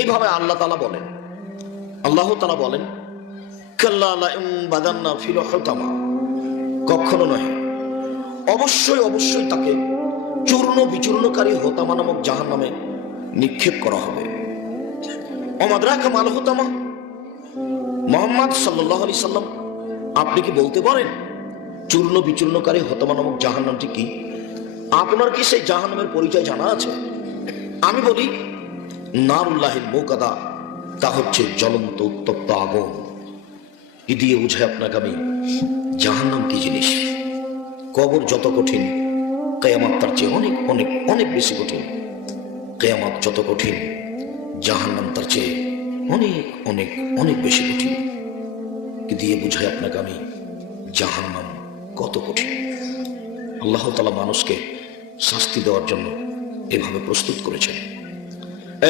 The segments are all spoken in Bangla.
এইভাবে আল্লাহ তাআলা বলেন, আল্লাহ তাআলা বলেন কাল্লা লা ইনবাদান্না ফিল হুতামা, কখনো নয়, অবশ্যই অবশ্যই তাকে চূর্ণ বিচূর্ণকারী হোতামা নামক জাহান্নামে নিক্ষেপ করা হবে। অমাদরাকা মাল হোতামা, মুহাম্মদ সাল্লাল্লাহু আলাইহি সাল্লাম আপনি কি বলতে পারেন চূর্ণ বিচূর্ণকারী হোতামা নামক জাহান্নামটি কি? আপনার কি সেই জাহান্নামের পরিচয় জানা আছে? আমি বলি নারুল্লাহিল মুকাদা, তা হচ্ছে জ্বলন্ত উত্তপ্ত আগুন। কি দিয়ে বুঝাই আপনাকে আমি জাহান্নাম কি জিনিস? কবর যত কঠিন, কিয়ামত তার চেয়ে অনেক অনেক অনেক বেশি কঠিন। কিয়ামত যত কঠিন, জাহান্নাম তার চেয়ে অনেক অনেক অনেক বেশি কঠিন। কি দিয়ে বুঝাই আপনাকে আমি জাহান্নাম কত কঠিন? আল্লাহ তাআলা মানুষকে শাস্তি দেওয়ার জন্য এভাবে প্রস্তুত করেছেন।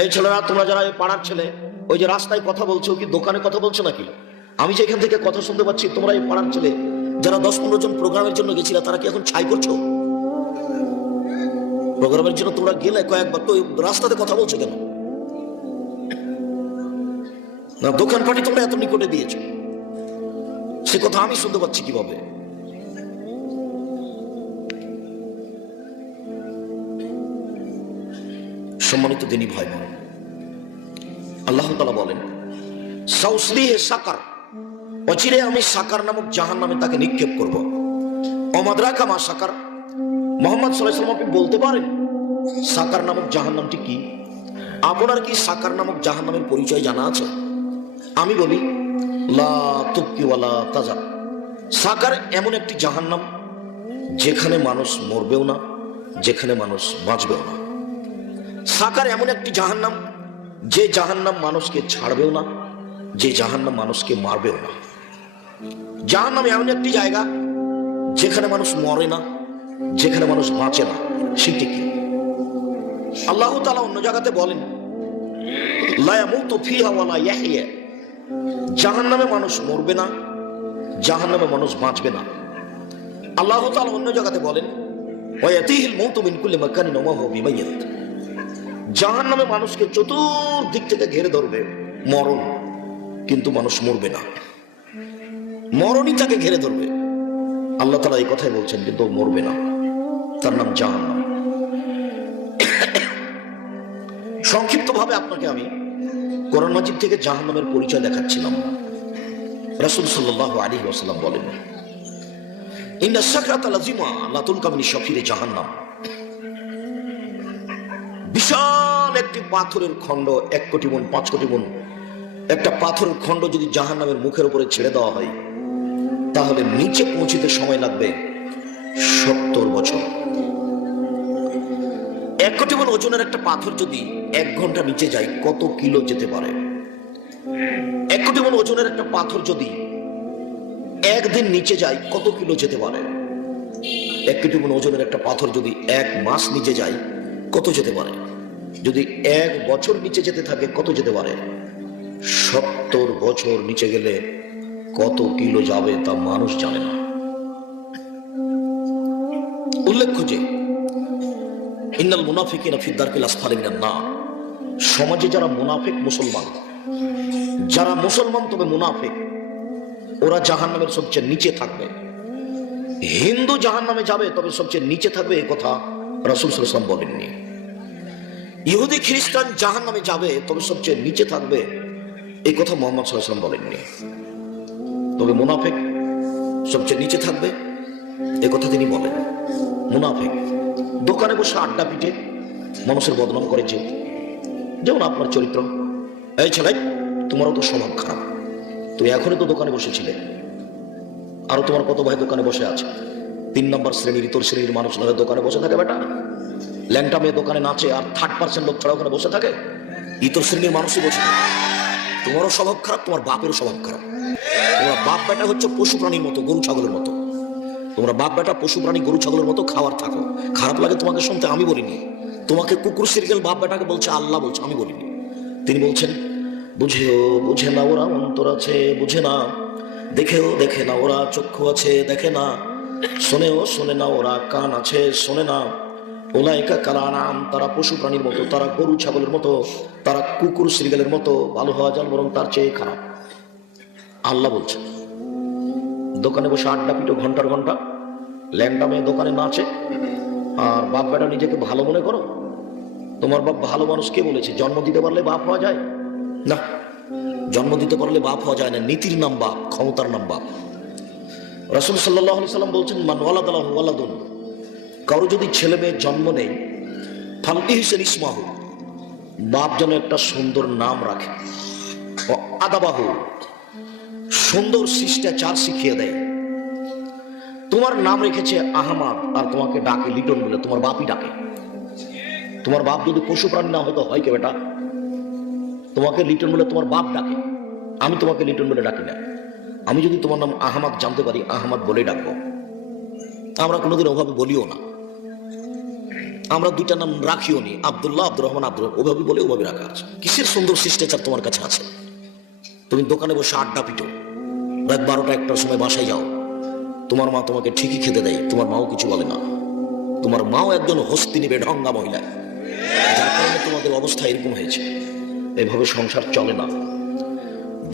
এই ছেলেরা, তোমরা যারা এই পাড়ার ছেলে, ওই যে রাস্তায় কথা বলছো, কি দোকানে কথা বলছো নাকি? আমি যেখান থেকে কথা শুনতে পাচ্ছি, তোমরা এই পাড়ার ছেলে যারা 10-15 জন প্রোগ্রামের জন্য গেছিল, তারা কি এখন ছাই করছো? প্রোগ্রামের জন্য তোমরা গেলে কয়েকবার, তো রাস্তাতে কথা বলছো কেন? না দোকানপাটি তোমরা এত নিকটে দিয়েছো, সে কথা আমি শুনতে পাচ্ছি কিভাবে? সম্মানিত দিনী ভাই বোন, আল্লাহ তাআলা বলেন সাউসলিহে সাকার, অচিরে আমি সাকার নামক জাহান্নামে তাকে নিক্ষেপ করব। অমাদরাকা মা সাকার, মুহাম্মদ সাল্লাল্লাহু আলাইহি ওয়াসাল্লাম আপনি বলতে পারেন সাকার নামক জাহান্নামটি কি? আপনার কি সাকার নামক জাহান্নামের পরিচয় জানা আছে? আমি বলি লা তুবকি ওয়ালা তাজার, সাকার এমন একটি জাহান্নাম যেখানে মানুষ মরবেও না, যেখানে মানুষ বাঁচবেও না। সাকার এমন একটি জাহান্নাম যে জাহান্নাম মানুষকে ছাড়বেও না, যে জাহান্নাম মানুষকে মারবেও না। জাহান্নাম এমন একটি জায়গা যেখানে মানুষ মরে না, যেখানে মানুষ বাঁচে না। সেটি কি? আল্লাহ তাআলা অন্য জায়গাতে বলেন লা ইয়ামুতু ফিহা ওয়া লা ইয়াহইয়া, জাহান্নামে মানুষ মরবে না, জাহান্নামে মানুষ বাঁচবে না। আল্লাহ তাআলা অন্য জায়গাতে বলেন ওয়া ইয়াতিহিল মাউতু মিন কুল্লি মাকানিন ওয়া হুয়া বিমাইয়িত, জাহান্নামে মানুষকে চতুর্দিক থেকে ঘিরে ধরবে মরণ, কিন্তু মানুষ মরবে না, মরণই তাকে ঘিরে ধরবে। আল্লাহ তাআলা এই কথাই বলছেন, কিন্তু মরবে না, তার নাম জাহান্নাম। সংক্ষিপ্ত ভাবে আপনাকে আমি কোরআন মাজিদ থেকে জাহান্নামের পরিচয় দেখাচ্ছিলাম। রাসূল সাল্লাল্লাহু আলাইহি ওয়াসাল্লাম বলেন ইন্না সাকরাতা লাযিমা লা তুলকা মিন শাফিরে জাহান্নাম, বিশাল একটি পাথরের খণ্ড, 1 কোটি মণ 5 কোটি মণ একটা পাথরের খণ্ড যদি জাহান্নামের মুখের উপরে ছেড়ে দেওয়া হয়, তাহলে নিচে পৌঁছতে সময় লাগবে 70 বছর। 1 কোটি মণ ওজনের একটা পাথর যদি 1 ঘন্টা নিচে যায়, কত কিলো যেতে পারে? 1 কোটি মণ ওজনের একটা পাথর যদি 1 দিন নিচে যায়, কত কিলো যেতে পারে? 1 কোটি মণ ওজনের একটা পাথর যদি 1 মাস নিচে যায়, কত যেতে পারে? যদি 1 বছর নিচে যেতে থাকে, কত যেতে পারে? 70 বছর নিচে গেলে কত কিলো যাবে তা মানুষ জানে না। উল্লেখ্য যে ইন্নাল মুনাফিকিনা ফি দারকিল আসফালি মিনান নার, সমাজে যারা মুনাফিক মুসলমান, যারা মুসলমান তবে মুনাফিক, ওরা জাহান্নামের সবচেয়ে নিচে থাকবে। হিন্দু জাহান্নামে যাবে, তবে সবচেয়ে নিচে থাকবে, এই কথা রাসূল সাল্লাল্লাহু আলাইহি ওয়াসাল্লাম বলেননি। ইহুদি খ্রিস্টান জাহান্নামে যাবে, তবে সবচেয়ে নিচে থাকবে, এই কথা মুহাম্মদ সাল্লাল্লাহু আলাইহি ওয়াসাল্লাম বলেননি। তবে মুনাফিক সবচেয়ে নিচে থাকবে, এই কথা তিনি বলেন। মুনাফিক দোকানে বসে আড্ডা পিটে মানুষের বদনাম করে, যেমন আপনার চরিত্র। এই ছেলে, তোমারও তো স্বভাব খারাপ, তুমি এখনই তো দোকানে বসেছিলে, আরো তোমার কত ভাই দোকানে বসে আছে। 3 নম্বর শ্রেণীর, ইতর শ্রেণীর মানুষ না দোকানে বসে থাকে বেটা। ল্যাংটা মেয়ে দোকানে নাচে, আর 3rd% লোক ছাড়া ওখানে বসে থাকে। ইতর শ্রেণীর মানুষই বসে থাকে। তোমারও স্বভাব খারাপ, তোমার বাপেরও স্বভাব খারাপ। তোমার বাপ বেটা হচ্ছে পশু প্রাণীর মতো, গরু ছাগলের মতো। তোমরা বাপ বেটা পশু প্রাণী গরু ছাগলের মতো খাওয়ার থাকো। খারাপ লাগে তোমাকে শুনতে, আমি বলিনি। তোমাকে কুকুর সিরিয়াল বাপ বেটাকে বলছে আল্লাহ বলছে, আমি বলিনি। তিনি বলছেন বুঝেও বুঝে না ওরা অন্তর আছে, বুঝে না। দেখেও দেখে না ওরা চক্ষু আছে, দেখে না। শোনেও শোনে না ওরা কান আছে, শোনে না। উলাইকা কাল আনআম, তারা পশু প্রাণীর মতো, তারা গরু ছাগলের মতো, তারা কুকুর শ্রীগালের মতো, ভালো হওয়া যান বরং তার চেয়ে খারাপ। আল্লাহ বলছে, দোকানে বসে আড্ডা পিটো ঘন্টার ঘন্টা, ল্যাংটা মেয়ে দোকানে নাচে, আর বাপ বেটা নিজেকে ভালো মনে করো। তোমার বাপ ভালো মানুষ কে বলেছে? জন্ম দিতে পারলে বাপ হওয়া যায় না, জন্ম দিতে পারলে বাপ হওয়া যায় না। নীতির নাম বাপ, ক্ষমতার নাম বাপ। রাসূল সাল্লাল্লাহু আলাইহি সাল্লাম বলছেন, মান ওয়ালাদাহু ওয়ালাদুন, কারো যদি ছেলে মেয়ে জন্ম নেই, ফালইহসান ইসমাহু, বাপ যেন একটা সুন্দর নাম রাখে, ও আদাবাহু, সুন্দর শিষ্টাচার শিখিয়ে দেয়। তোমার নাম রেখেছে আহমদ, আর তোমাকে ডাকে লিটন বলে, তোমার বাপই ডাকে। তোমার বাপ যদি পশু প্রাণী না হয়তো হয় কে বেটা? তোমাকে লিটন বলে তোমার বাপ ডাকে, আমি তোমাকে লিটন বলে ডাকি না। আমি যদি তোমার নাম আহমদ জানতে পারি, আহমদ বলে ডাকবো। আমরা কোনোদিন ওভাবে বলিও না, আমরা দুইটা নাম রাখিও নি, আব্দুল্লাহ, আব্দুর রহমান, আব্দুল, ওভাবে বলে ওভাবে রাখা আছে। কিসের সুন্দর শিষ্টাচার তোমার কাছে আছে? তুমি দোকানে বসে আড্ডা পিটো, রাত 12টা 1টার সময় বাসায় যাও, তোমার মা তোমাকে ঠিকই খেতে দেয়, তোমার মাও কিছু বলে না। তোমার মাও একজন হস্তিনী বেঢঙ্গা মহিলা, যার কারণে তোমাদের অবস্থা এরকম হয়েছে। এভাবে সংসার চলে না।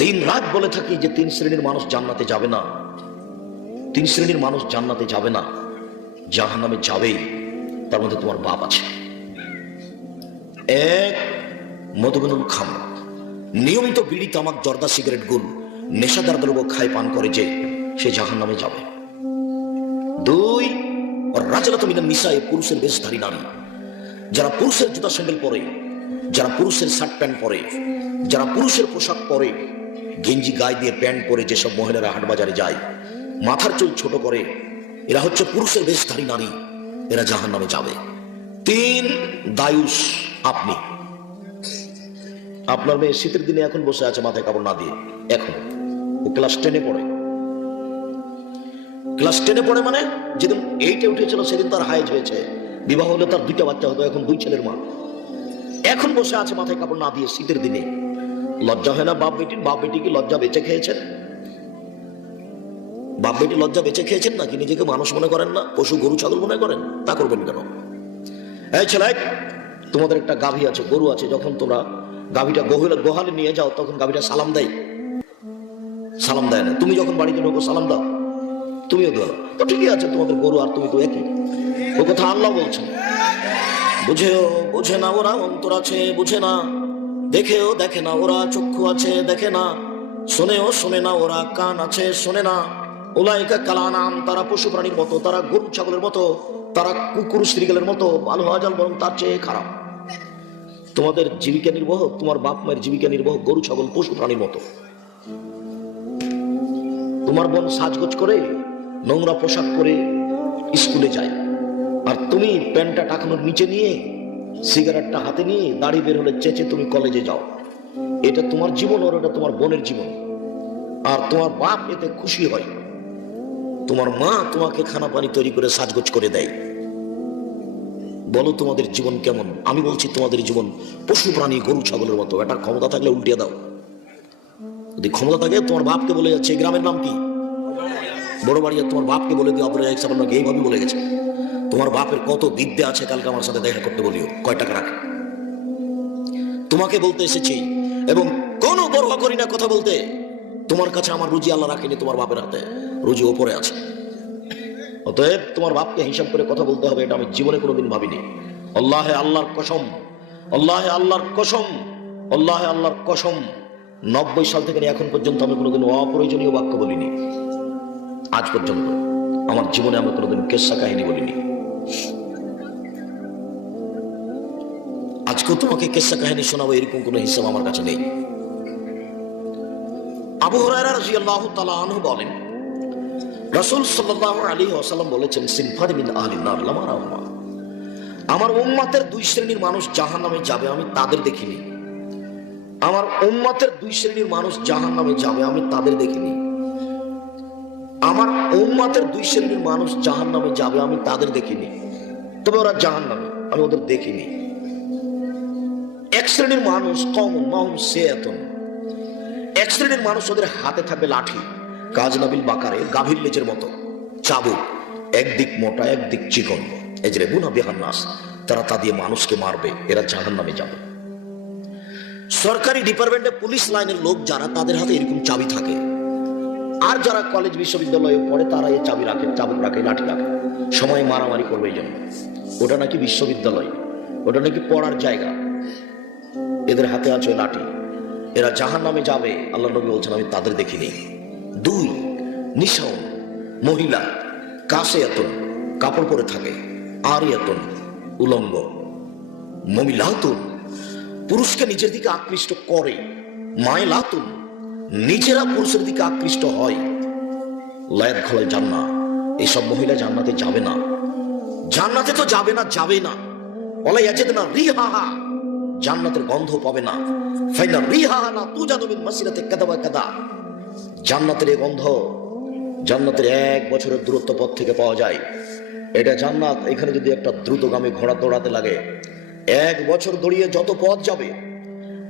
দিন রাত বলে থাকি যে 3 শ্রেণীর মানুষ জান্নাতে যাবে না, 3 শ্রেণীর মানুষ জান্নাতে যাবে না, জাহান্নামে যাবেই। তার মধ্যে তোমার বাপ আছে। এক, মধুবনুল খাম, নিয়মিত বিড়ি, তামাক, জর্দা, সিগারেট, গুল, নেশাদার দ্রব্য খায় পান করে যে, সে জাহান্নামে যাবে। 2, রাজলাতু মিনান নিসায়ে, পুরুষের বেশধারী নারী, যারা পুরুষের জুতা স্যান্ডেল পরে, যারা পুরুষের শার্ট প্যান্ট পরে, যারা পুরুষের পোশাক পরে, গেঞ্জি গায়ে দিয়ে প্যান্ট পরে যেসব মহিলারা হাট বাজারে যায়, মাথার চুল ছোট করে, এরা হচ্ছে পুরুষের বেশধারী নারী, এরা জাহান্নামে যাবে। 3, দায়ুস, আপনি, আপনার মেয়ে শীতের দিনে এখন বসে আছে মাথায় কাপড় না দিয়ে, এখন ও ক্লাস 10-এ পড়ে। ক্লাস 10-এ পড়ে মানে যেদিন 8-এ উঠেছিল সেদিন তার হায়েজ হয়েছে, বিবাহ হলে তার 2টা বাচ্চা হতো, এখন 2 ছেলের মা, এখন বসে আছে মাথায় কাপড় না দিয়ে শীতের দিনে। লজ্জা হয় না বাপ বেটির? বাপ বেটি কি লজ্জা বেঁচে খেয়েছেন? বাপ বেটি লজ্জা বেঁচে খেয়েছেন নাকি নিজেকে মানুষ মনে করেন না, পশু গরু ছাগল মনে করেন? তা করবেন কেন? এই ছেলে, তোমাদের একটা গাভী আছে, গরু আছে, যখন তোমরা গাভীটা গোহালে নিয়ে যাও তখন গাভীটা সালাম দেয়? সালাম দেয় না। তুমি যখন বাড়িতে ঢোকো সালাম দাও? তুমিও দাও। তো ঠিকই আছে, তোমাদের গরু আর তুমি তো একই। ও কথা আল্লাহ বলছেন, বুঝেও বোঝে না ওরা, অন্তর আছে বুঝে না, দেখেও দেখে না ওরা, চক্ষু আছে দেখে না, শোনেও শোনে না ওরা, কান আছে শোনে না। উলাইকা কাল আনআম, তারা পশু প্রাণীর মতো, তারা গরু ছাগলের মতো, তারা কুকুর শ্রীগালের মতো, ভালো হওয়া যান বরং তার চেয়ে খারাপ। তোমাদের জীবিকা নির্বাহ, তোমার বাপ মায়ের জীবিকা নির্বাহ গরু ছাগল পশু প্রাণীর মতো। তোমার বোন সাজগোজ করে নোংরা পোশাক পরে স্কুলে যায়, আর তুমি প্যান্টটা টাকানোর নিচে নিয়ে, সিগারেটটা হাতে নিয়ে, দাড়ি বের হলে চেঁচে তুমি কলেজে যাও। এটা তোমার জীবন, আর এটা তোমার বোনের জীবন। আর তোমার বাপ এতে খুশি হয়, তোমার মা তোমাকে খানা পানি তৈরি করে সাজগোজ করে দেয়। বলো তোমাদের জীবন কেমন? আমি বলছি তোমাদের জীবন পশু প্রাণী গরু ছাগলের মতো। এটার ক্ষমতা থাকলে উল্টিয়ে দাও। যদি ক্ষমতা থাকে, তোমার বাপকে বলে যাচ্ছে এই গ্রামের নাম কি, বড় বাড়ি, তোমার বাপকে বলে দিও আপনারা এইভাবে বলে গেছে। তোমার বাপের কত বিদ্যা আছে, কালকে আমার সাথে দেখা করতে বলিও, কয় টাকা রাখে। তোমাকে বলতে এসেছি এবং কোনো পরোয়া করি না কথা বলতে। তোমার কাছে আমার রুজি আল্লাহ রাখেনি, তোমার বাপের হাতে রুজি ওপরে আছে। অতএব তোমার বাপকে হিসাব করে কথা বলতে হবে, এটা আমি জীবনে কোনোদিন ভাবিনি। আল্লাহে আল্লাহর কসম, আল্লাহে আল্লাহর কসম, আল্লাহে আল্লাহর কসম, 90 সাল থেকে এখন পর্যন্ত আমি কোনোদিন অপ্রয়োজনীয় বাক্য বলিনি। আজ পর্যন্ত আমার জীবনে আমি কোনোদিন কেসা কাহিনী বলিনি। আজকেও তোমাকে কেসা কাহিনী শোনাবো এরকম কোনো হিসাব আমার কাছে নেই। আবু হুরায়রা রাদিয়াল্লাহু তাআলা আনহু বলেন, রাসূল সাল্লাল্লাহু আলাইহি ওয়াসাল্লাম বলেছেন, সিনফানি মিন আহলিন নার লাম আরাহুমা, আমার উম্মতের 2 শ্রেণীর মানুষ জাহান্নামে যাবে, আমি তাদের দেখিনি। আমার উম্মতের 2 শ্রেণীর মানুষ জাহান্নামে যাবে, আমি তাদের দেখিনি। আমার উম্মতের 2 শ্রেণীর মানুষ জাহান্নামে যাবে, আমি তাদের দেখিনি। তবে ওরা জাহান্নামে, আমি ওদের দেখিনি। 1 শ্রেণীর মানুষ কওমুন মাহুম সিয়াতুন, 1 শ্রেণীর মানুষ, ওদের হাতে থাকবে লাঠি, কাজনাবিল বাকারে, গাভীর লেজের মতো চাবুক, একদিক মোটা একদিক চিকন, এজরেবুনা বিহান নাস, তারা তা দিয়ে মানুষকে মারবে, এরা জাহান্নামে যাবে। সরকারি ডিপার্টমেন্টে পুলিশ লাইনের লোক যারা, তাদের হাতে এরকম চাবি থাকে। আর যারা কলেজ বিশ্ববিদ্যালয়ে পড়ে তারা এই চাবি রাখে, চাবুক রাখে, লাঠি রাখে, সময় মারামারি করবে এই জন্য। ওটা নাকি বিশ্ববিদ্যালয়, ওটা নাকি পড়ার জায়গা, এদের হাতে আছে লাঠি, এরা জাহান্নামে যাবে। আল্লাহ নবী বলছেন আমি তাদের দেখিনি। 2, নিশাও মহিলা, কাছে এত কাপড় পরে থাকে, আর এত উলঙ্গ। মমিলাতুন, পুরুষকে নিজের দিকে আকৃষ্ট করে। মায়লাতুন, নিজেরা পুরুষের দিকে আকৃষ্ট হয়। লায়াত খোলাল জান্নাহ, এইসব মহিলা জান্নাতে যাবে না। জান্নাতে তো যাবে না, যাবে না। ওলা ইয়াজিদনা রিহাহা, জান্নাতের গন্ধ পাবে না। ফাইনা রিহাহা লা তুজাদু মিন মাসিরাতি কাদা ওয়া কাদা, জান্নাতের এই গন্ধ জান্নাতের 1 বছরের দূরত্ব পথ থেকে পাওয়া যায়। এটা জান্নাত। এখানে যদি একটা দ্রুতগামী ঘোড়া দৌড়াতে লাগে, 1 বছর দৌড়িয়ে যত পথ যাবে,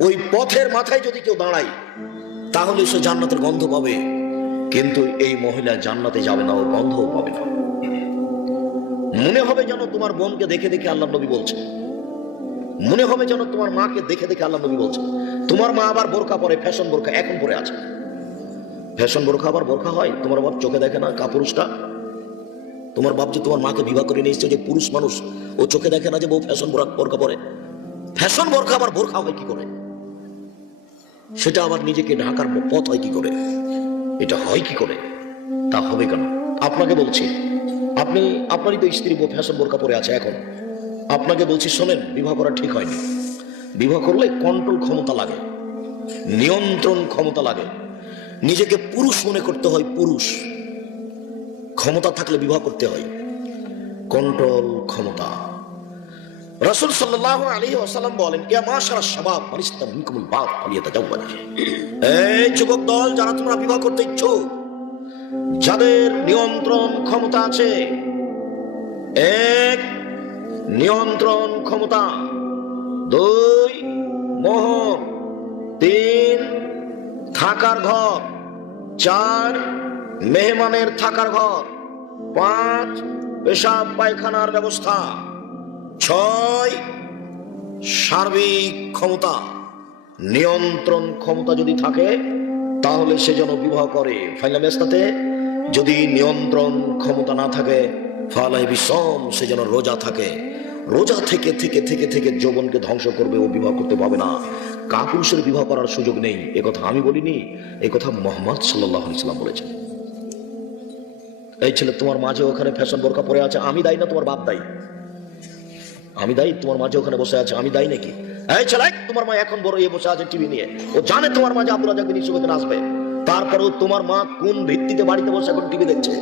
ওই পথের মাথায় যদি কেউ দাঁড়ায় তাহলে সে জান্নাতের গন্ধ পাবে। কিন্তু এই মহিলা জান্নাতে যাবে না, ও গন্ধও পাবে না। মনে হবে যেন তোমার বোনকে দেখে দেখে আল্লাহ নবী বলছে, মনে হবে যেন তোমার মাকে দেখে দেখে আল্লাহ নবী বলছে। তোমার মা আবার বোরকা পরে, ফ্যাশন বোরকা এখন পরে আছে। ফ্যাশন বোরকা আবার বোরকা হয়? তোমার বাপ চোখে দেখে না কাপুরুষটা? তোমার বাপ যে তোমার মাকে বিবাহ করে নিয়ে এসছে, যে পুরুষ মানুষ, ও চোখে দেখে না যে বউ ফ্যাশন বোরকা পরে? ফ্যাশন বোরকা আবার বোরকা হয় কি করে? সেটা আবার নিজেকে ঢাকার পথ হয় কি করে? এটা হয় কি করে? তা হবে কেন? আপনাকে বলছি, আপনারই তো স্ত্রী বউ ফ্যাশন বোরকা পরে আছে এখন। আপনাকে বলছি শোনেন, বিবাহ করা ঠিক হয়নি। বিবাহ করলে কন্ট্রোল ক্ষমতা লাগে, নিয়ন্ত্রণ ক্ষমতা লাগে, নিজেকে পুরুষ মনে করতে হয়। পুরুষ ক্ষমতা থাকলে বিবাহ করতে হয়, কন্ট্রোল ক্ষমতা। রাসূল সাল্লাল্লাহু আলাইহি ওয়াসাল্লাম বলেন, ইয়া মাশারা শাবাব মান ইসতাম মিনকুমুল বাত ফালিয়াতাজাওয়াজ। এই যুবক দল, যারা তোমরা বিবাহ করতে ইচ্ছুক, যাদের নিয়ন্ত্রণ ক্ষমতা আছে, 1 নিয়ন্ত্রণ ক্ষমতা, 2 মোহর, 3 থাকার ঘর, 4 মেহমানের থাকার ঘর, 5 পেশাব পায়খানার ব্যবস্থা, 6 সার্বিক ক্ষমতা। নিয়ন্ত্রণ ক্ষমতা যদি থাকে তাহলে সে যেন বিবাহ করে। ফাইলামেস্তাতে যদি নিয়ন্ত্রণ ক্ষমতা না থাকে, ফালাই বিসম, সে যেন রোজা থাকে। রোজা থেকে থেকে থেকে থেকে যৌবনকে ধ্বংস করবে, ও বিবাহ করতে পাবে না। কাপুরুষের বিবাহ করার সুযোগ নেই। এ কথা আমি বলিনি, এ কথা মুহাম্মদ সাল্লাল্লাহু আলাইহি ওয়াসাল্লাম বলেছেন। এই ছেলে, তোমার মাঝে ওখানে ফ্যাশন বোরকা পরে আছে, আমি দায়ী না? তোমার বাপ দায়ী? আমি দায়ী? তোমার মাঝে ওখানে বসে আছে, আমি দায়ী নাকি? এই ছেলে, তোমার মা এখন বড় ইয়ে বসে আছে টিভি নিয়ে, ও জানে তোমার মাঝে আব্দুল রাজ্জাক বিন ইউসুফ আসবে। তারপরেও তোমার মা কোন ভিত্তিতে বাড়িতে বসে এখন টিভি দেখছে?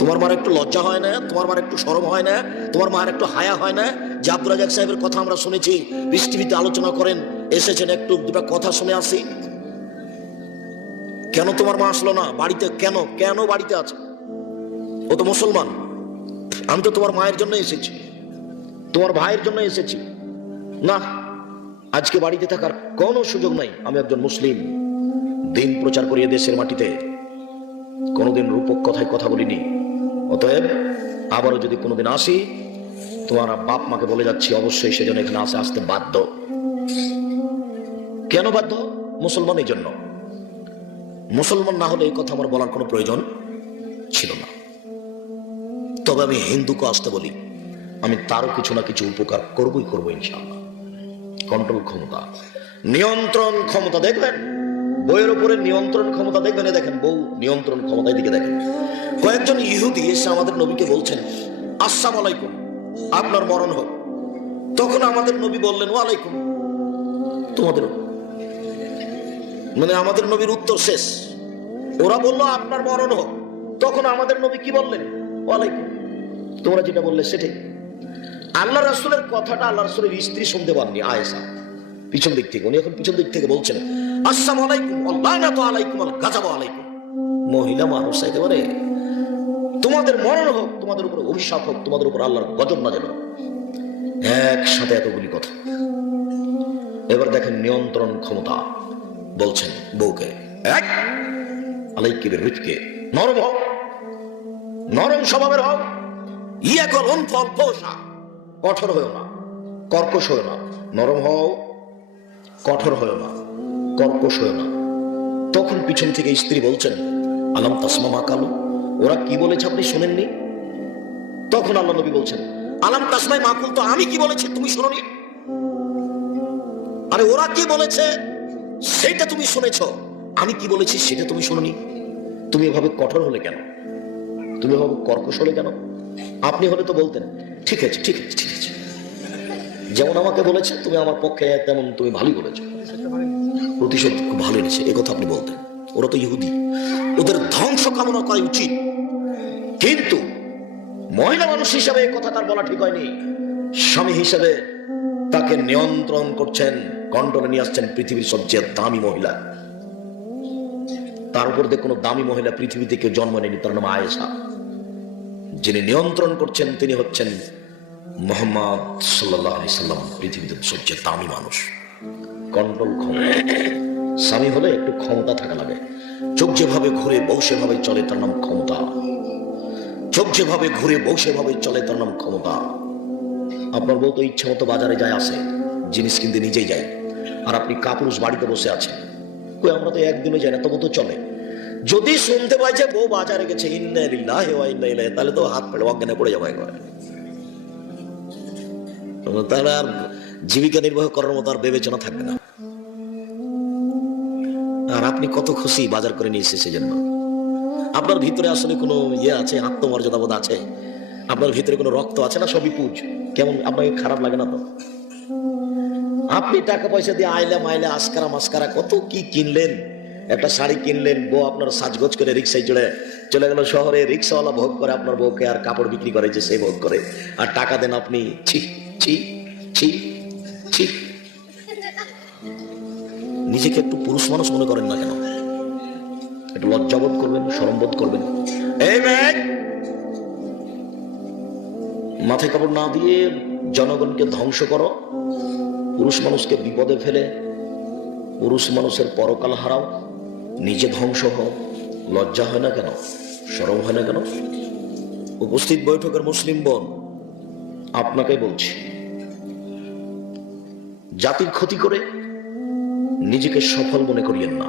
তোমার মার একটু লজ্জা হয় না? তোমার মার একটু শরম হয় না? তোমার মার একটু হায়া হয় না যে আব্দুল রাজ্জাক সাহেবের কথা আমরা শুনেছি, পিস টিভিতে আলোচনা করেন, এসেছেন, একটু দুটো কথা শুনে আসি? কেন তোমার মা আসলো না বাড়িতে? কেন কেন বাড়িতে আছে? ও তো মুসলমান। আমি তো তোমার মায়ের জন্য এসেছি, তোমার ভাইয়ের জন্য এসেছি। না, আজকে বাড়িতে থাকার কোনো সুযোগ নাই। আমি একজন মুসলিম, দিন প্রচার করিয়ে দেশের মাটিতে, কোনোদিন রূপক কথায় কথা বলিনি। অতএব আবারও যদি কোনোদিন আসি, তোমার বাপ মাকে বলে যাচ্ছি অবশ্যই সেজন্য এখানে আসতে বাধ্য। কেন বাধ্য? মুসলমান এই জন্য। মুসলমান না হলে এই কথা আমার বলার কোনো প্রয়োজন ছিল না। তবে আমি হিন্দুকে আসতে বলি, আমি তারও কিছু না কিছু উপকার করবই করবো ইনশাআল্লাহ। কন্ট্রোল ক্ষমতা, নিয়ন্ত্রণ ক্ষমতা। দেখবেন বইয়ের উপরে নিয়ন্ত্রণ ক্ষমতা, দেখবেন, দেখেন বউ নিয়ন্ত্রণ ক্ষমতার দিকে দেখেন। কয়েকজন ইহুদি এসে আমাদের নবীকে বলছেন, আসসালামু আলাইকুম, আপনার মরণ হোক। তখন আমাদের নবী বললেন, ওয়ালাইকুম, তোমাদেরও। মানে আমাদের নবীর উত্তর শেষ। ওরা বললো আপনার মরণ হোক, তখন আমাদের নবী কি বললেন? ওয়ালাইকুম। তোমরা যেটা বললে সেটাই। আল্লাহ রাসূলের কথাটা আল্লাহ রাসূলের স্ত্রী শুনতে পাননি, আয়েশা, পিছন দিক থেকে। উনি এখন পিছন দিক থেকে বলছেন, আসসালামু আলাইকুম ওয়া লানাতু আলাইকুম ওয়া গাযাবু আলাইকুম। মহিলা মানুষ একেবারে, তোমাদের মরণ হোক, তোমাদের উপর অভিশাপ হোক, তোমাদের উপর আল্লাহর গজব নাযিল হোক। একসাথে এতগুলি কথা। এবার দেখেন নিয়ন্ত্রণ ক্ষমতা। বলছেন বউকে, এক আলাইকি বিরিফকে, নরম হও, নরম স্বভাবের হও। ইয়াকুল উনফল ফোশা, কঠোর হয়েও না, কর্কশ হয়েও না, নরম হও, কঠোর হয়েও না, কর্কশ হয়েও না। তখন পিছন থেকে স্ত্রী বলছেন, আলাম তাসমা মা কালু, ওরা কি বলেছে আপনি শোনেননি? তখন আল্লাহ নবী বলছেন, আলাম তাসমাই মা কুল, তো আমি কি বলেছি তুমি শোনোনি? আরে ওরা কি বলেছে সেটা তুমি শুনেছো, আমি কি বলেছি সেটা তুমি শোনোনি। তুমি এভাবে কঠোর হলে কেন? তুমি এভাবে কর্কশ হলে কেন? আপনি হলে তো বলতেন, ঠিক আছে ঠিক আছে ঠিক আছে, যেমন আমাকে বলেছে তুমি আমার পক্ষে তেমন তুমি ভালোই বলেছো, প্রতিশোধ খুব ভালো এনেছে, এ কথা আপনি বলতেন। ওরা তো ইহুদি, ওদের ধ্বংস কামনা করা উচিত। কিন্তু মহিলা মানুষ হিসাবে এই কথা তার বলা ঠিক হয়নি। স্বামী হিসাবে তাকে নিয়ন্ত্রণ করছেন, কন্ট্রোলে নিয়ে আসছেন পৃথিবীর সবচেয়ে দামি মহিলা। তার উপর দিয়ে কোনো দামি মহিলা পৃথিবীতে কেউ জন্ম নেয়নি, তার নাম আয়েশা। যিনি নিয়ন্ত্রণ করছেন তিনি হচ্ছেন মুহাম্মদ সাল্লাল্লাহু আলাইহি সাল্লাম, পৃথিবীতে সবচেয়ে দামি মানুষ। কন্ট্রোল, ক্ষমতা। স্বামী হলে একটু ক্ষমতা থাকা লাগে। চোখ যেভাবে ঘুরে বউ সেভাবে চলে, তার নাম ক্ষমতা। চোখ যেভাবে ঘুরে বউ সেভাবে চলে, তার নাম ক্ষমতা। আপনার বউ তো ইচ্ছা মতো বাজারে যায়, আসে, জিনিস কিনতে নিজেই যায়, আর আপনি কাপুরুষ বাড়িতে বসে আছেন। কই, আমরা তো একদিনও যাই না, তবু তো চলে। যদি শুনতে পাই যে বউ বাজারে গেছে, ইন্না লিল্লাহি ওয়া ইন্না ইলাইহি, তাহলে তো হাত পেড়ে অজ্ঞানে পড়ে যাবে একবার। তাহলে আর জীবিকা নির্বাহ করার মতো আর বিবেচনা থাকবে না। আর আপনি কত খুশি বাজার করে নিয়ে এসেছে সেজন্য। আপনার ভিতরে আসলে কোনো আছে, আত্মমর্যাদা বোধ আছে? আপনার ভিতরে কোনো রক্ত আছে না? সবই পুজ। কেমন আপনাকে খারাপ লাগে না তো? আপনি টাকা পয়সা দিয়ে আইলা মাইলা আসকারা মাস্কারা কত কি কিনলেন, একটা শাড়ি কিনলেন, বউ আপনার সাজগোজ করে রিক্সায় চলে গেল শহরে, রিক্সাওয়ালা ভোগ করে আপনার বউকে, আর কাপড় বিক্রি করে যে সে ভোগ করে, আর টাকা দেন আপনি। ছি ছি ছি ছি। নিজেকে একটু পুরুষ মানুষ মনে করেন না কেন? একটু লজ্জাবোধ করবেন, শরমবোধ করবেন। এই মেয়ে, মাথায় কাপড় না দিয়ে জনগণকে ধ্বংস করো, পুরুষ মানুষকে বিপদে ফেলে পুরুষ মানুষের পরকাল হারাও, নিজে ধ্বংস হও। লজ্জা হয় না কেন? শরম হয় না কেন? উপস্থিত বৈঠকের মুসলিম বোন, আপনাকে বলছি, জাতির ক্ষতি করে নিজেকে সফল মনে করিয়েন না।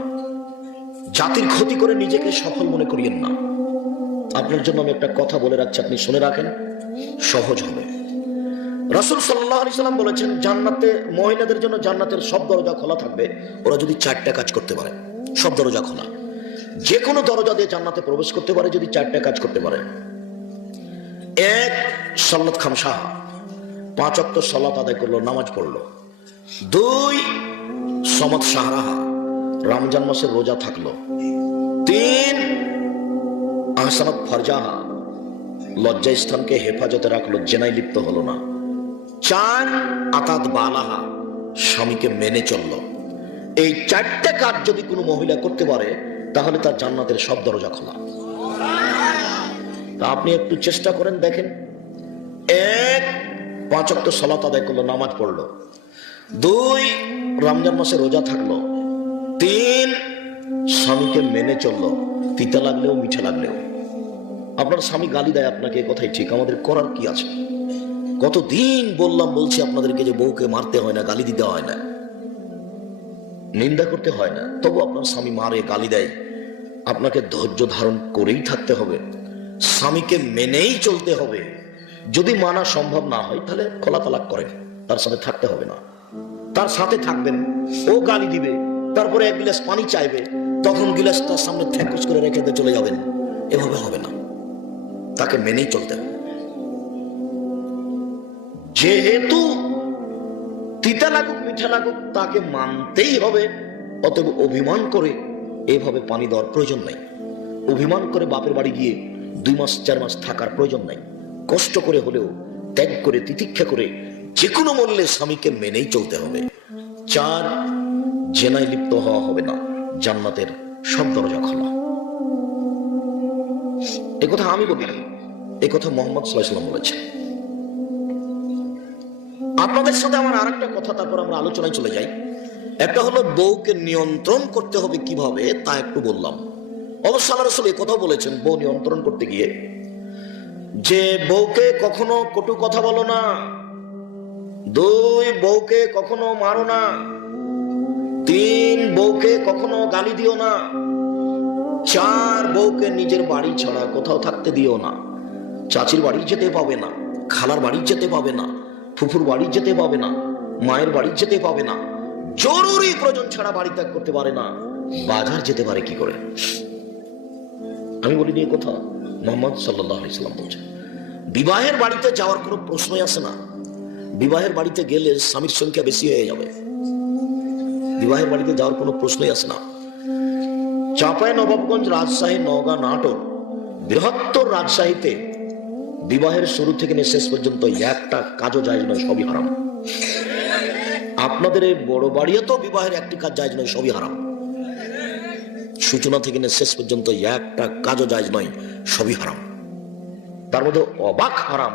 জাতির ক্ষতি করে নিজেকে সফল মনে করিয়েন না। আপনার জন্য আমি একটা কথা বলে রাখছি, আপনি শুনে রাখেন, সহজ হবে। রাসূল সাল্লাল্লাহু আলাইহি সাল্লাম বলেছেন, জান্নাতে মহিলাদের জন্য জান্নাতের সব দরজা খোলা থাকবে, ওরা যদি 4টা কাজ করতে পারে। সব দরজা খোলা, যে কোনো দরজা দিয়ে জান্নাতে প্রবেশ করতে পারে যদি 4টা কাজ করতে পারে। 1, সালাত খামসাহ, 5 ওয়াক্ত সালাত আদায় করলো, নামাজ পড়লো। 2, সমাত শাহরাহা, রমজান মাসের রোজা থাকলো। 3, আহসানাত ফারজাহা, লজ্জা স্থানকে হেফাজতে রাখলো, জেনায় লিপ্ত হলো না। 4, আতাত বালাহা, স্বামীকে মেনে চললো। এই 4টা কাজ যদি কোনো মহিলা করতে পারে, তাহলে তার জান্নাতের সব দরজা খোলা। তা আপনি একটু চেষ্টা করেন, দেখেন। 1, 5 ওয়াক্ত সালাত আদায় করলো, নামাজ পড়লো। 2, রমজান মাসে রোজা থাকলো। 3, স্বামীকে মেনে চললো, তিতা লাগলেও মিঠা লাগলেও। আপনার স্বামী গালি দেয় আপনাকে, কথাই ঠিক, আমাদের করার কি আছে? কতদিন বলছি আপনাদেরকে যে বউকে মারতে হয় না, গালি দিতে হয় না, নিন্দা করতে হয় না, তবু আপনার স্বামী মারে, গালি দেয়। আপনাকে ধৈর্য ধারণ করেই থাকতে হবে, স্বামীকে মেনেই চলতে হবে। যদি মানা সম্ভব না হয়, তাহলে খোলা তালাক করেন, তার সাথে থাকতে হবে না। তার সাথে থাকবেন, ও গালি দিবে, তারপরে 1 গ্লাস পানি চাইবে, তখন গ্লাস তার সামনে ঠ্যাকুস করে রেখে দিয়ে চলে যাবেন। এভাবে হবে না, তাকে মেনেই চলতে হবে। যেহেতু তিতা লাগুক মিঠা লাগুক তাকে মানতেই হবে, অতএব অভিমান করে এভাবে পানি দেওয়ার প্রয়োজন নাই। অভিমান করে বাপের বাড়ি গিয়ে 2 মাস 4 মাস থাকার প্রয়োজন নাই। কষ্ট করে হলেও, ত্যাগ করে, তিতিক্ষা করে, যে কোনো মূল্যে স্বামীকে মেনেই চলতে হবে। 4, জেনায় লিপ্ত হওয়া হবে না, জান্নাতের সব দরজা খোলা। এ কথা আমি বলিনি, এ কথা মুহাম্মদ সাল্লাল্লাহু আলাইহি ওয়াসাল্লাম বলেছেন। আপনাদের সাথে আমার আরেকটা কথা, তারপর আমরা আলোচনায় চলে যাই। একটা হলো বউকে নিয়ন্ত্রণ করতে হবে কিভাবে, তা একটু বললাম। অবশ্য আল্লাহ রাসূল এই কথা বলেছেন বউ নিয়ন্ত্রণ করতে গিয়ে, যে বউকে কখনো কটু কথা বলো না, 2 বউকে কখনো মারো না, 3 বউকে কখনো গালি দিও না, 4 বউকে নিজের বাড়ি ছাড়া কোথাও থাকতে দিও না। চাচির বাড়ি যেতে পাবে না, খালার বাড়ি যেতে পাবে না, ফুফুর বাড়ি যেতে পাবে না, মায়ের বাড়ি যেতে পাবে না, জরুরি প্রয়োজন ছাড়া বাড়ি ত্যাগ করতে পারে না। বাজার যেতে পারে কি করে? আমি বলিনি এই কথা, মুহাম্মদ সাল্লাল্লাহু আলাইহি সাল্লাম বলছেন। বিবাহের বাড়িতে যাওয়ার কোনো প্রশ্নই আসে না। বিবাহের বাড়িতে গেলে স্বামীর সংখ্যা বেশি হয়ে যাবে। বিবাহের বাড়িতে যাওয়ার কোনো প্রশ্নই আসে না। চাঁপাইনবাবগঞ্জ, রাজশাহী, নওগাঁ, নাটোর, বৃহত্তর রাজশাহীতে বিবাহের শুরু থেকে নিয়ে শেষ পর্যন্ত একটা কাজও জায়েজ নয়, সবই হারাম। আপনাদের এই বড় বাড়িতে বিবাহের একটি কাজ জায়েজ নয়, সবই হারাম। সূচনা থেকে নিয়ে শেষ পর্যন্ত একটা কাজও জায়েজ নয়, সবই হারাম। তার মধ্যে অবাক হারাম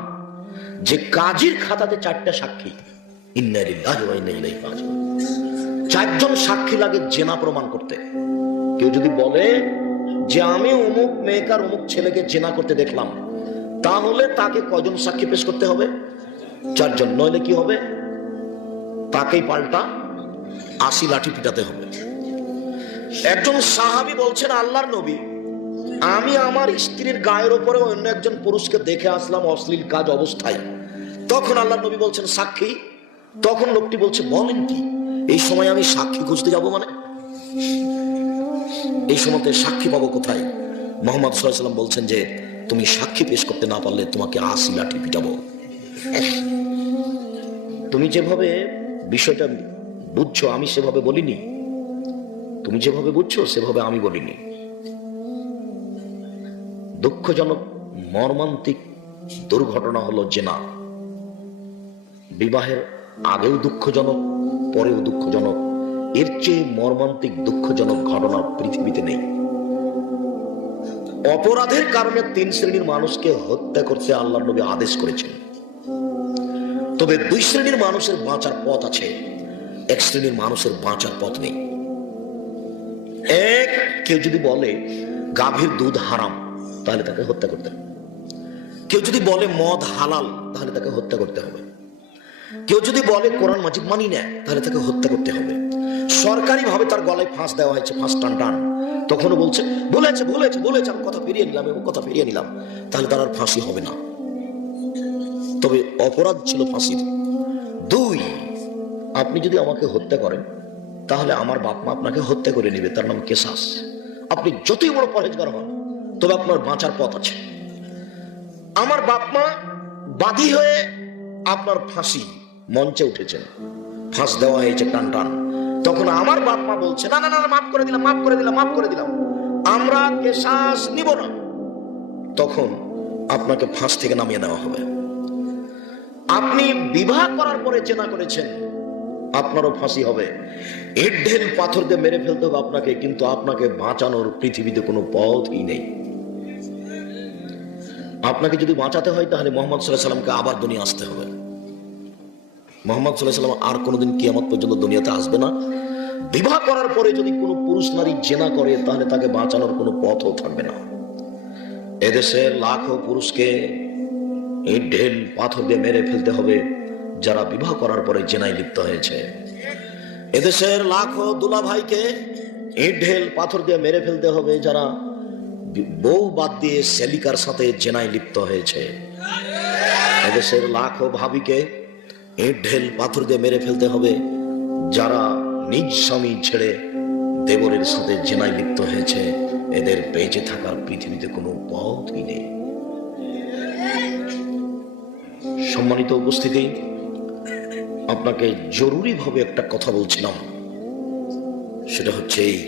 যে কাজীর খাতাতে 4টা সাক্ষী, ইন্না লিল্লাহি ওয়া ইন্না ইলাইহি রাজিউন। 4 জন সাক্ষী লাগে জেনা প্রমাণ করতে। কেউ যদি বলে যে আমি অমুক মেয়েকে আর অমুক ছেলেকে জেনা করতে দেখলাম, তাহলে তাকে কয়জন সাক্ষী পেশ করতে হবে? 4 জন। নইলে কি হবে? তাকেই পাল্টা 80 লাঠি পিটাতে হবে। একজন সাহাবী বলছেন, আল্লাহর নবী, আমি আমার স্ত্রীর গায়ের উপরে অন্য একজন পুরুষকে দেখে আসলাম অশ্লীল কাজ অবস্থায়। তখন আল্লাহর নবী বলছেন সাক্ষী। তখন লোকটি বলছে, বলেন কি? এই সময় আমি সাক্ষী খুঁজতে যাব? মানে এই সময় সাক্ষী পাবো কোথায়? মুহাম্মদ সাল্লাল্লাহু আলাইহি ওয়াসাল্লাম বলছেন যে তুমি সাক্ষী পেশ করতে না পারলে তোমাকে 80 লাঠি পিটাবো। তুমি যেভাবে বিষয়টা বুঝছো আমি সেভাবে বলিনি, তুমি যেভাবে বুঝছো সেভাবে আমি বলিনি। দুঃখজনক মর্মান্তিক দুর্ঘটনা হলো জেনা। বিবাহের আগেও দুঃখজনক, পরেও দুঃখজনক। এর চেয়ে মর্মান্তিক দুঃখজনক ঘটনা পৃথিবীতে নেই। অপরাধের কারণে 3 শ্রেণীর মানুষকে হত্যা করতে আল্লাহর নবী আদেশ করেছেন। তবে 2 শ্রেণীর মানুষের বাঁচার পথ আছে, 1 শ্রেণীর মানুষের বাঁচার পথ নেই। এক, কেউ যদি বলে গাভীর দুধ হারাম, তাহলে তাকে হত্যা করতে হবে। কেউ যদি বলে মদ হালাল, তাহলে তাকে হত্যা করতে হবে। কেউ যদি বলে কোরআন মাজিদ মানি না, তাহলে তাকে হত্যা করতে হবে। সরকারি ভাবে তার গলায় ফাঁস দেওয়া হয়েছে, ফাঁস টান টান, তখনও বলছে বলেছে বলেছে বলেছে, আমি কথা ফিরিয়ে নিলাম এবং কথা ফিরিয়ে নিলাম, তাহলে তার আর ফাঁসি হবে না। তবে অপরাধ ছিল ফাঁসির। 2, আপনি যদি আমাকে হত্যা করেন, তাহলে আমার বাপ মা আপনাকে হত্যা করে নেবে, তার নাম কেসাস। আপনি যতই বড় পরহেজগার হন, তবে আপনার বাঁচার পথ আছে। আমার বাপ মা বাদী হয়ে আপনার ফাঁসি মঞ্চে উঠেছেন, ফাঁস দেওয়া হয়েছে টান টান, তখন আমার বাপ মা বলছে না না না, মাফ করে দিলাম, মাফ করে দিলাম, মাফ করে দিলাম, আমরা কেসাস নিব না। তখন আপনাকে ফাঁস থেকে নামিয়ে নেওয়া হবে। আপনি বিবাহ করার পরে জেনা করেছেন, আপনারও ফাঁসি হবে। ইট ঢেল পাথর দিয়ে মেরে ফেলতে হবে আপনাকে, কিন্তু আপনাকে বাঁচানোর পৃথিবীতে কোনো পথই নেই। আপনাকে যদি বাঁচাতে হয়, তাহলে মুহাম্মদ সাল্লাল্লাহু আলাইহি সাল্লামকে আবার দুনিয়া আসতে হবে। মুহাম্মদ সাল্লাল্লাহু আলাইহি সাল্লাম আর কোনোদিন কিয়ামত পর্যন্ত দুনিয়াতে আসবে না। বিবাহ করার পরে যদি কোনো পুরুষ নারী জেনা করে, তাহলে তাকে বাঁচানোর কোনো পথও থাকবে না। এদেশের লাখো পুরুষকে ইট ঢেল পাথর দিয়ে মেরে ফেলতে হবে যারা বিবাহ করার পরে জেনায় লিপ্ত হয়েছে। এদেশের লাখো দুলা ভাইকে ইট ঢেল পাথর দিয়ে মেরে ফেলতে হবে যারা বউ বাদ দিয়ে সেলিকার সাথে জেনায় লিপ্ত হয়েছে। এদেশের লাখো ভাবিকে ইট ঢেল পাথর দিয়ে মেরে ফেলতে হবে যারা নিজ স্বামী ছেড়ে দেবরের সাথে জেনায় লিপ্ত হয়েছে। এদের বেঁচে থাকার পৃথিবীতে কোনো পথই নেই। সম্মানিত উপস্থিতি, আপনাকে জরুরি ভাবে একটা কথা বলছিলাম, সেটা হচ্ছে এই,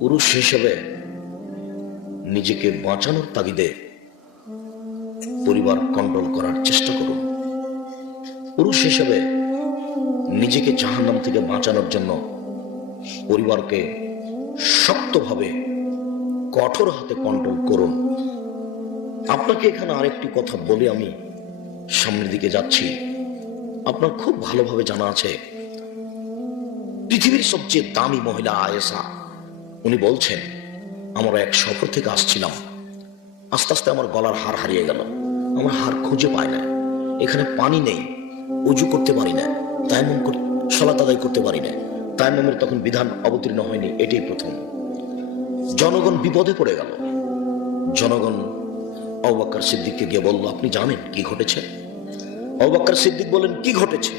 পুরুষ হিসেবে নিজেকে বাঁচানোর তাগিদে পরিবার কন্ট্রোল করার চেষ্টা করুন। পুরুষ হিসেবে নিজেকে জাহান্নাম থেকে বাঁচানোর জন্য পরিবারকে শক্তভাবে কঠোর হাতে কন্ট্রোল করুন। আপনাকে এখানে আরেকটি কথা বলে আমি সামনের দিকে যাচ্ছি। আপনার খুব ভালোভাবে জানা আছে, পৃথিবীর সবচেয়ে দামি মহিলা আয়েশা, উনি বলছেন, আমরা এক সফর থেকে আসছিলাম, আস্তে আস্তে আমার গলার হার হারিয়ে গেল, আমার হার খুঁজে পায় না, এখানে পানি নেই, উজু করতে পারি না, তায়াম্মুম সালাত আদায় করতে পারি না, তায়াম্মুমের তখন বিধান অবতীর্ণ হয়নি, এটাই প্রথম। জনগণ বিপদে পড়ে গেল। জনগণ আবু বকর সিদ্দিককে গিয়ে বলল, আপনি জানেন কি ঘটেছে? আবু বকর সিদ্দিক বলেন, কি ঘটেছে?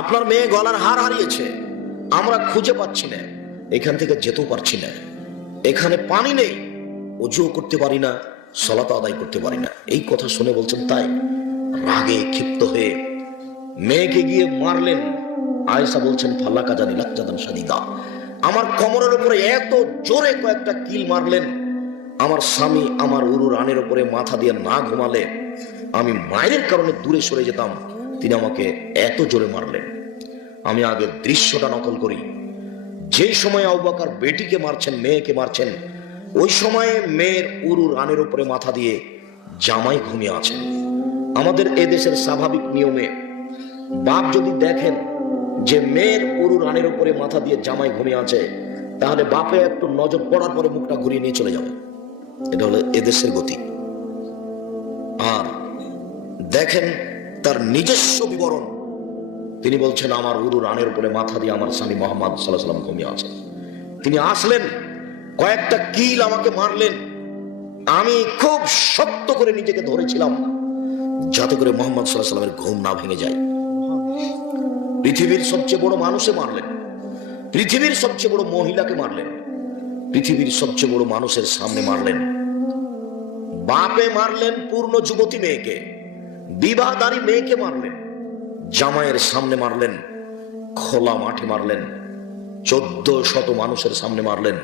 আপনার মেয়ে গলার হার হারিয়েছে, আমরা খুঁজে পাচ্ছি না, এখান থেকে যেতেও পারছি না, এখানে পানি নেই, ওযু করতে পারি না, সালাত আদায় করতে পারি না। এই কথা শুনে বলছেন, তাই? রাগে ক্ষিপ্ত হয়ে মেয়েকে গিয়ে মারলেন। আয়েশা বলছেন, ফাল্লাকা জানি লাজ্জাদান শাদীদা, আমার কোমরের উপরে এত জোরে কয়েকটা কিল মারলেন, আমার স্বামী আমার উরু রানের উপরে মাথা দিয়ে না ঘুমালে আমি মায়ের কারণে দূরে সরে যেতাম, তিনি আমাকে এত জোরে মারলেন। আমি আগে দৃশ্যটা নকল করি। যেই সময় আবু বকর বেটিকে মারছেন, মেয়েকে মারছেন, ওই সময়ে মেয়ের উরু রানের উপরে মাথা দিয়ে জামাই ঘুমিয়ে আছেন। আমাদের এদেশের স্বাভাবিক নিয়মে বাপ যদি দেখেন যে মেয়ের উরু রানের উপরে মাথা দিয়ে জামাই ঘুমিয়ে আছে, তাহলে বাপে একটু নজর পড়ার পরে মুখটা ঘুরিয়ে নিয়ে চলে যাবে। এটা হলো এদেশের গতি। আর দেখেন তার নিজস্ব বিবরণ, তিনি বলছেন, আমার উরু রানের উপরে মাথা দিয়ে আমার স্বামী মুহাম্মদ সাল্লাল্লাহু আলাইহি ওয়াসাল্লাম ঘুমিয়ে আছেন। তিনি আসলেন, কয়েকটা কিল আমাকে মারলেন, আমি খুব শক্ত করে নিজেকে ধরেছিলাম যাতে করে মুহাম্মদ সাল্লাল্লাহু আলাইহি ওয়াসাল্লামের ঘুম না ভেঙে যায়। পৃথিবীর সবচেয়ে বড় মানুষে মারলেন, পৃথিবীর সবচেয়ে বড় মহিলাকে মারলেন, পৃথিবীর সবচেয়ে বড় মানুষের সামনে মারলেন। বাপে মারলেন পূর্ণ যুবতী মেয়েকে, বিবাহদারী মেয়েকে মারলেন, জামাইয়ের সামনে মারলেন, খোলা মাঠে মারলেন, 1400 মানুষের সামনে মারলেন,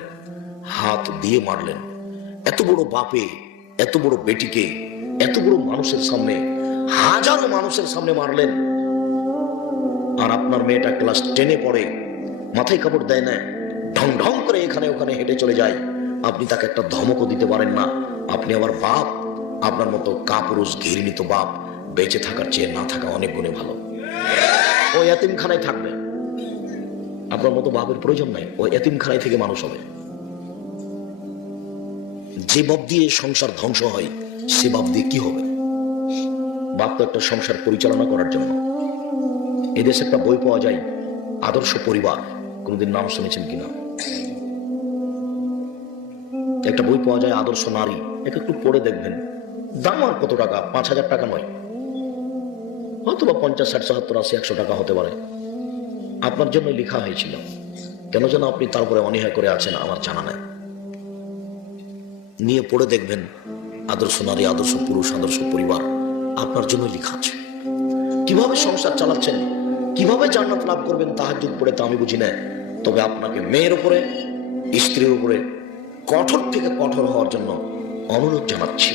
হাত দিয়ে মারলেন। এত বড় বাপে এত বড় বেটিকে এত বড় মানুষের সামনে, হাজারো মানুষের সামনে মারলেন। আর আপনার মেয়েটা ক্লাস 10-এ পড়ে, মাথায় কাপড় দেয় না, ঢং ঢং করে এখানে ওখানে হেঁটে চলে যায়, আপনি তাকে একটা ধমকও দিতে পারেন না। আপনি আবার বাপ, আপনার মতো কাপুরুষ ঘৃণিত বাপ বেঁচে থাকার চেয়ে না থাকা অনেক গুণে ভালো। ও এতিমখানায় থাকবে, আপনার মতো বাপের প্রয়োজন নাই, ও এতিমখানায় থেকে মানুষ হবে। যে বাপ দিয়ে সংসার ধ্বংস হয়, সে বাপ দিয়ে কি হবে? বাপ তো একটা সংসার পরিচালনা করার জন্য। এদেশে একটা বই পাওয়া যায়, আদর্শ পরিবার, কোনদিন নাম শুনেছেন কিনা? একটা বই পাওয়া যায়, আদর্শ নারী, এটা একটু পড়ে দেখবেন। দাম আর কত টাকা, 5000 টাকা নয়, হয়তো বা 50, 60, 70, 80, 100 টাকা হতে পারে। আপনার জন্য লেখা হয়েছিল, কেন যেন আপনি তারপরে অনীহা করে আছেন আমার জানা নাই। নিয়ে পড়ে দেখবেন, আদর্শ নারী, আদর্শ পুরুষ, আদর্শ পরিবার আপনার জন্য লেখা আছে। কিভাবে সংসার চালাচ্ছেন, কিভাবে জান্নাত লাভ করবেন তাহাজ্জুদ পড়ে, তা আমি বুঝি না। তবে আপনাকে মেয়ের উপরে, স্ত্রীর উপরে কঠোর থেকে কঠোর হওয়ার জন্য অনুরোধ জানাচ্ছি।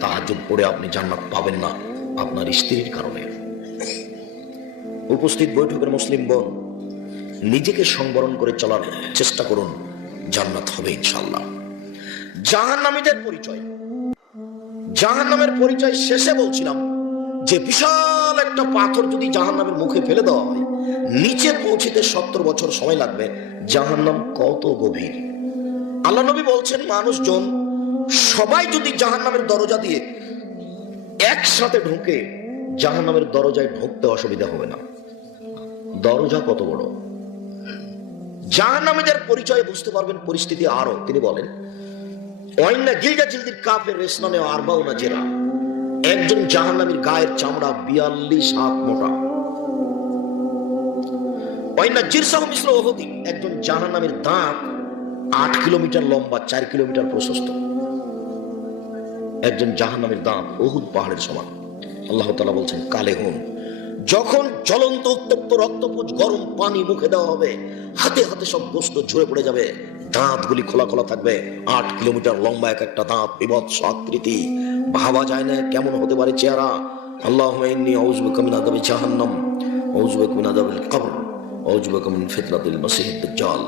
তাহাজ্জুদ পড়ে আপনি জান্নাত পাবেন না আপনার স্ত্রীর কারণে। উপস্থিত বৈঠকের মুসলিম বোন, নিজেকে সংবরণ করে চলার চেষ্টা করুন, জান্নাত হবে ইনশাআল্লাহ। জাহান্নামীদের পরিচয়, জাহান্নামের পরিচয় শেষে বলছিলাম যে বিশাল একটা পাথর যদি জাহান্নামের মুখে ফেলে দেওয়া হয়, নিচে পৌঁছিতে 70 বছর সময় লাগবে। জাহান্নাম কত গভীর! আল্লাহ নবী বলছেন, মানুষজন সবাই যদি জাহান্নামের দরজা দিয়ে একসাথে ঢুকে, জাহান্নামের দরজায় ঢুকতে অসুবিধা হবে না। দরজা কত বড়! জাহান্নামীদের পরিচয় বুঝতে পারবেন পরিস্থিতি আরো। তিনি বলেন, ওয়াইন্না গিলজা জিলদির কাফের রেসনানে আরবাউনা জেরা, একজন জাহান্নামীর গায়ের চামড়া 42 হাত মোটা। ওয়াইন্না জিরসাহু মিসলু উহুদি, একজন জাহান্নামীর দাঁত 8 কিলোমিটার লম্বা, 4 কিলোমিটার প্রশস্ত। একজন জাহান্নামীর দাঁত উহুদ পাহাড়ের সমান। আল্লাহ তাআলা বলছেন, কালে হুন, যখন জ্বলন্ত উত্তপ্ত রক্তপুঞ্জ গরম পানি মুখে দেওয়া হবে, হাতে হাতে সব গোশত ঝরে পড়ে যাবে, দাঁতগুলি খোলা খোলা থাকবে, 8 কিলোমিটার লম্বা এক একটা দাঁত, বিভৎস আকৃতি, ভাবা যায় না কেমন হতে পারে চেহারা। আল্লাহুম্মা ইন্নী আউযু বিকা মিন আযাবি জাহান্নাম, আউযু বিকা মিন আযাবিল কবর, আউযু বিকা মিন ফিতনাতিল মাসীহিদ দাজ্জাল,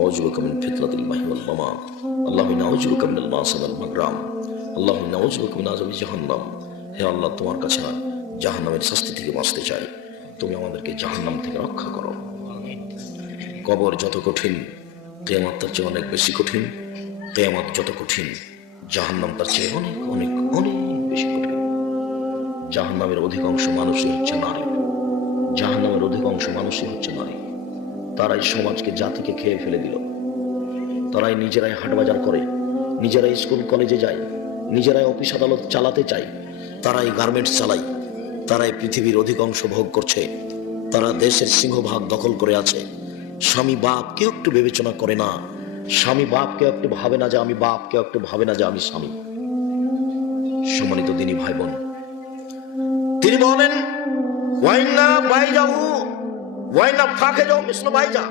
আউযু বিকা মিন ফিতনাতিল মাহইয়া ওয়াল মামাত, আল্লাহুম্মা ইন্নী আউযু বিকা মিনাল মাসি ওয়াল মাগরাম, আল্লাহুম্মা ইন্নী আউযু বিকা মিন আযাবি জাহান্নাম। হে আল্লাহ, তোমার কাছে জাহান্নামের শাস্তি থেকে বাঁচতে চাই, তুমি আমাদেরকে জাহান্নাম থেকে রক্ষা করো। কবর যত কঠিন, কিয়ামত তার চেয়ে অনেক বেশি কঠিন। কিয়ামত যত কঠিন, জাহান্নাম তার চেয়ে অনেক অনেক অনেক বেশি কঠিন। জাহান্নামের অধিকাংশ মানুষই হচ্ছে নারী। জাহান্নামের অধিকাংশ মানুষই হচ্ছে নারী। তারাই সমাজকে, জাতিকে খেয়ে ফেলে দিল। তারাই নিজেরাই হাটবাজার করে, নিজেরাই স্কুল কলেজে যায়, নিজেরাই অফিস আদালত চালাতে চায়, তারাই গার্মেন্টস চালায়, তারাই পৃথিবীর অধিকাংশ ভোগ করছে, তারা দেশের সিংহভাগ দখল করে আছে। স্বামী বাপ কেউ একটু বিবেচনা করে না, স্বামী বাপ কেউ একটু ভাবে না যে আমি বাপ, কেউ একটু ভাবে না যে আমি স্বামী। সম্মানিত দিনী ভাই বোন, তিনি বলেন ওয়াইনা বাইজাহু ওয়াইনা ফাঁকে যাও মিসল বাইজা।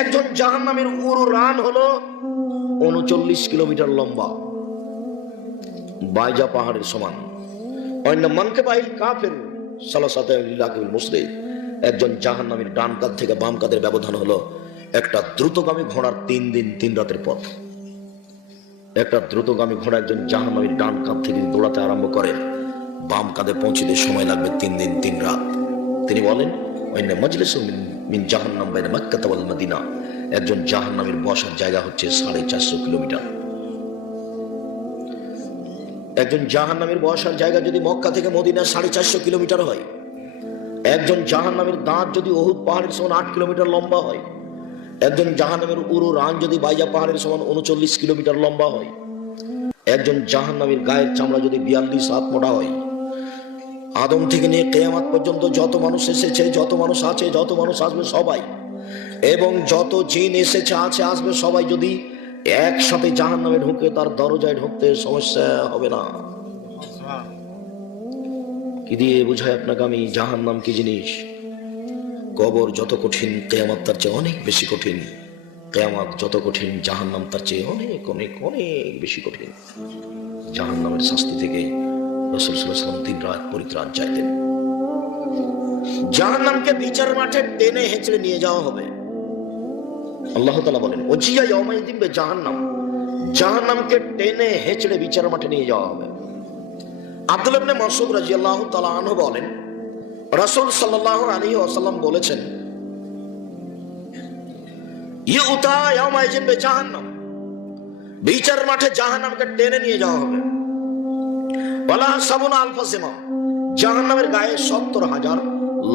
একজন জাহান্নামের উরু রান হলো 39 কিলোমিটার লম্বা, বাইজা পাহাড়ের সমান। অন্য মনকে বাইল কাফের সালাসাতে লিলাকিল মুসলিম। একজন জাহান্নামীর ডান কাঁধ থেকে বাম কাঁধের ব্যবধান হলো একটা দ্রুতগামী ঘোড়ার 3 দিন 3 রাতের পথ। একটা দ্রুতগামী ঘোড়া একজন জাহান্নামীর ডান কাঁধ থেকে দৌড়াতে আরম্ভ করে, বাম কাঁধে পৌঁছতে সময় লাগবে 3 দিন 3 রাত। তিনি বলেন অন্য মজলিসুম মিন জাহান্নাম বাইনা মক্কা ওয়াল মদিনা। একজন জাহান্নামীর বসার জায়গা হচ্ছে 450 কিলোমিটার। একজন জাহান্নামীর বসার জায়গা যদি মক্কা থেকে মদিনা 450 কিলোমিটার হয়, একজন জাহান্নামীর দাঁত যদি উহুদ পাহাড়ের সমান 8 কিলোমিটার লম্বা হয়, একজন জাহান্নামীর উরু রান যদি বাইজা পাহাড়ের সমান 39 কিলোমিটার লম্বা হয়, একজন জাহান্নামীর গায়ের চামড়া যদি 42 হাত মোটা হয়, আদম থেকে নিয়ে কিয়ামত পর্যন্ত যত মানুষ এসেছে, যত মানুষ আছে, যত মানুষ আসবে সবাই, এবং যত জিন এসেছে আছে আসবে সবাই যদি একসাথে জাহান্নামে ঢুকে, তার দরজায় ঢুকতে সমস্যা হবে না। কি দিয়ে বুঝায় আপনাকে আমি জাহান্নাম কি জিনিস? কবর যত কঠিন, কিয়ামত তার চেয়ে অনেক বেশি কঠিন। কিয়ামত যত কঠিন, জাহান্নাম তার চেয়ে অনেক অনেক অনেক বেশি কঠিন। জাহান্নামের শাস্তি থেকে রাসূল সাল্লাল্লাহু আলাইহি ওয়াসাল্লাম 3 রাত পরিত্রাণ চাইতেন। জাহান্নামকে বিচার মাঠে টেনে হেঁচড়ে নিয়ে যাওয়া হবে। আল্লাহ তাআলা বলেন ওজিয়া ইয়াউমাইদিন বে জাহান্নাম। জাহান্নামকে টেনে হেঁচড়ে বিচার মাঠে নিয়ে যাওয়া হবে। আব্দুল্লাহ ইবনে মাসউদ রাদিয়াল্লাহু তাআলা আনহু বলেন রাসূল সাল্লাল্লাহু আলাইহি ওয়াসাল্লাম বলেছেন ইউতা ইয়াউমাইদিন বে জাহান্নাম। বিচার মাঠে জাহান্নামকে টেনে নিয়ে যাওয়া হবে। ওয়ালা সাবুনা আলফা সিমা। জাহান্নামের গায়ে 70,000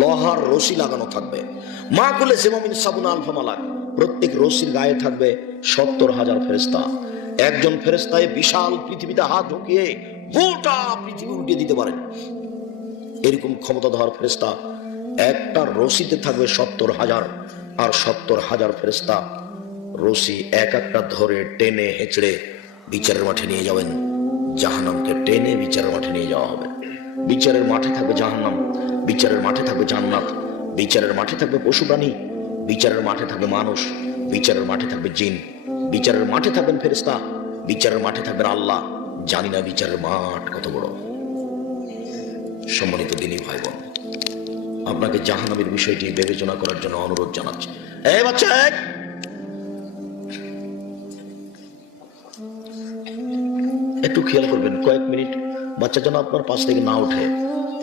লোহার রশি লাগানো থাকবে। মা কুলে সিমামিন সাবুনা আলফা মালাক। প্রত্যেক রশির গায়ে থাকবে 70,000 ফেরেশতা। একজন ফেরেশতায় বিশাল পৃথিবীতে হাত ঢুকিয়ে গোটা পৃথিবী উল্টে দিতে পারেন। এরকম ক্ষমতাধর ফেরেশতা। একটা রশিতে থাকবে 70,000, আর 70,000 ফেরেশতা রশি এক একটা ধরে টেনে হেঁচড়ে বিচারের মাঠে নিয়ে যাবেন। জাহান্নামকে টেনে বিচারের মাঠে নিয়ে যাওয়া হবে। বিচারের মাঠে থাকবে জাহান্নাম, বিচারের মাঠে থাকবে জান্নাত, বিচারের মাঠে থাকবে পশু প্রাণী, বিচারের মাঠে থাকবে মানুষ, বিচারের মাঠে থাকবে জিন, বিচারের মাঠে থাকবেন ফেরেশতা, বিচারের মাঠে থাকবেন আল্লাহ। জানি না বিচারের মাঠ কত বড়। সম্মানিত দিনী ভাই বোন, আপনাকে জাহান্নামের বিষয়টি বিবেচনা করার জন্য অনুরোধ জানাচ্ছি। এই বাচ্চা, একটু খেয়াল করবেন, কয়েক মিনিট বাচ্চা যেন আপনার পাশ থেকে না ওঠে।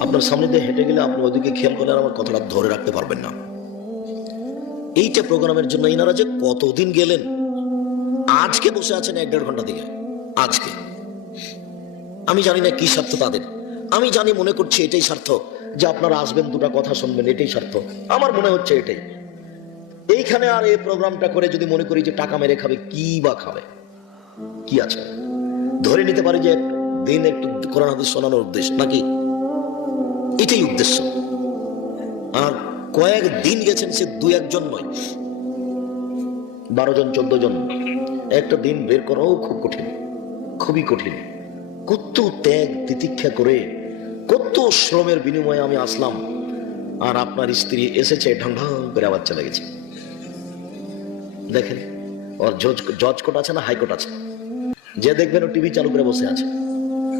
আপনার সামনে দিয়ে হেঁটে গেলে আপনি ওইদিকে খেয়াল করলে আমার কথাটা ধরে রাখতে পারবেন না। এইটা প্রোগ্রামের জন্য ইনারা যে কতদিন গেলেন, আজকে বসে আছেন 1-1.5 ঘন্টা থেকে। আজকে আমি জানি না কি স্বার্থ তাদের। আমি জানি, মনে করছি এটাই স্বার্থ যে আপনারা আসবেন, দুটা কথা শুনবেন, এটাই স্বার্থ। আমার মনে হচ্ছে এটাই। এইখানে আর এই প্রোগ্রামটা করে যদি মনে করি যে টাকা মেরে খাবে, কি বা খাবে, কি আছে? ধরে নিতে পারি যে দিন একটু কোরআন হাদিস শোনানোর উদ্দেশ্য, নাকি এটাই উদ্দেশ্য। আর কয়েক দিন গেছেন, সে 2-1 জন নয়, 12 জন 14 জন। একটা দিন বের করাও খুব কঠিন, খুবই কঠিন। কত ত্যাগ তিতিক্ষা করে, কত শ্রমের বিনিময়ে আমি আসলাম, আর আপনার স্ত্রী এসেছে ঢং ঢং করে আবার চলে গেছে। দেখেন, ওর জজ কোর্ট আছে না হাইকোর্ট আছে, যে দেখবেন ও টিভি চালু করে বসে আছে।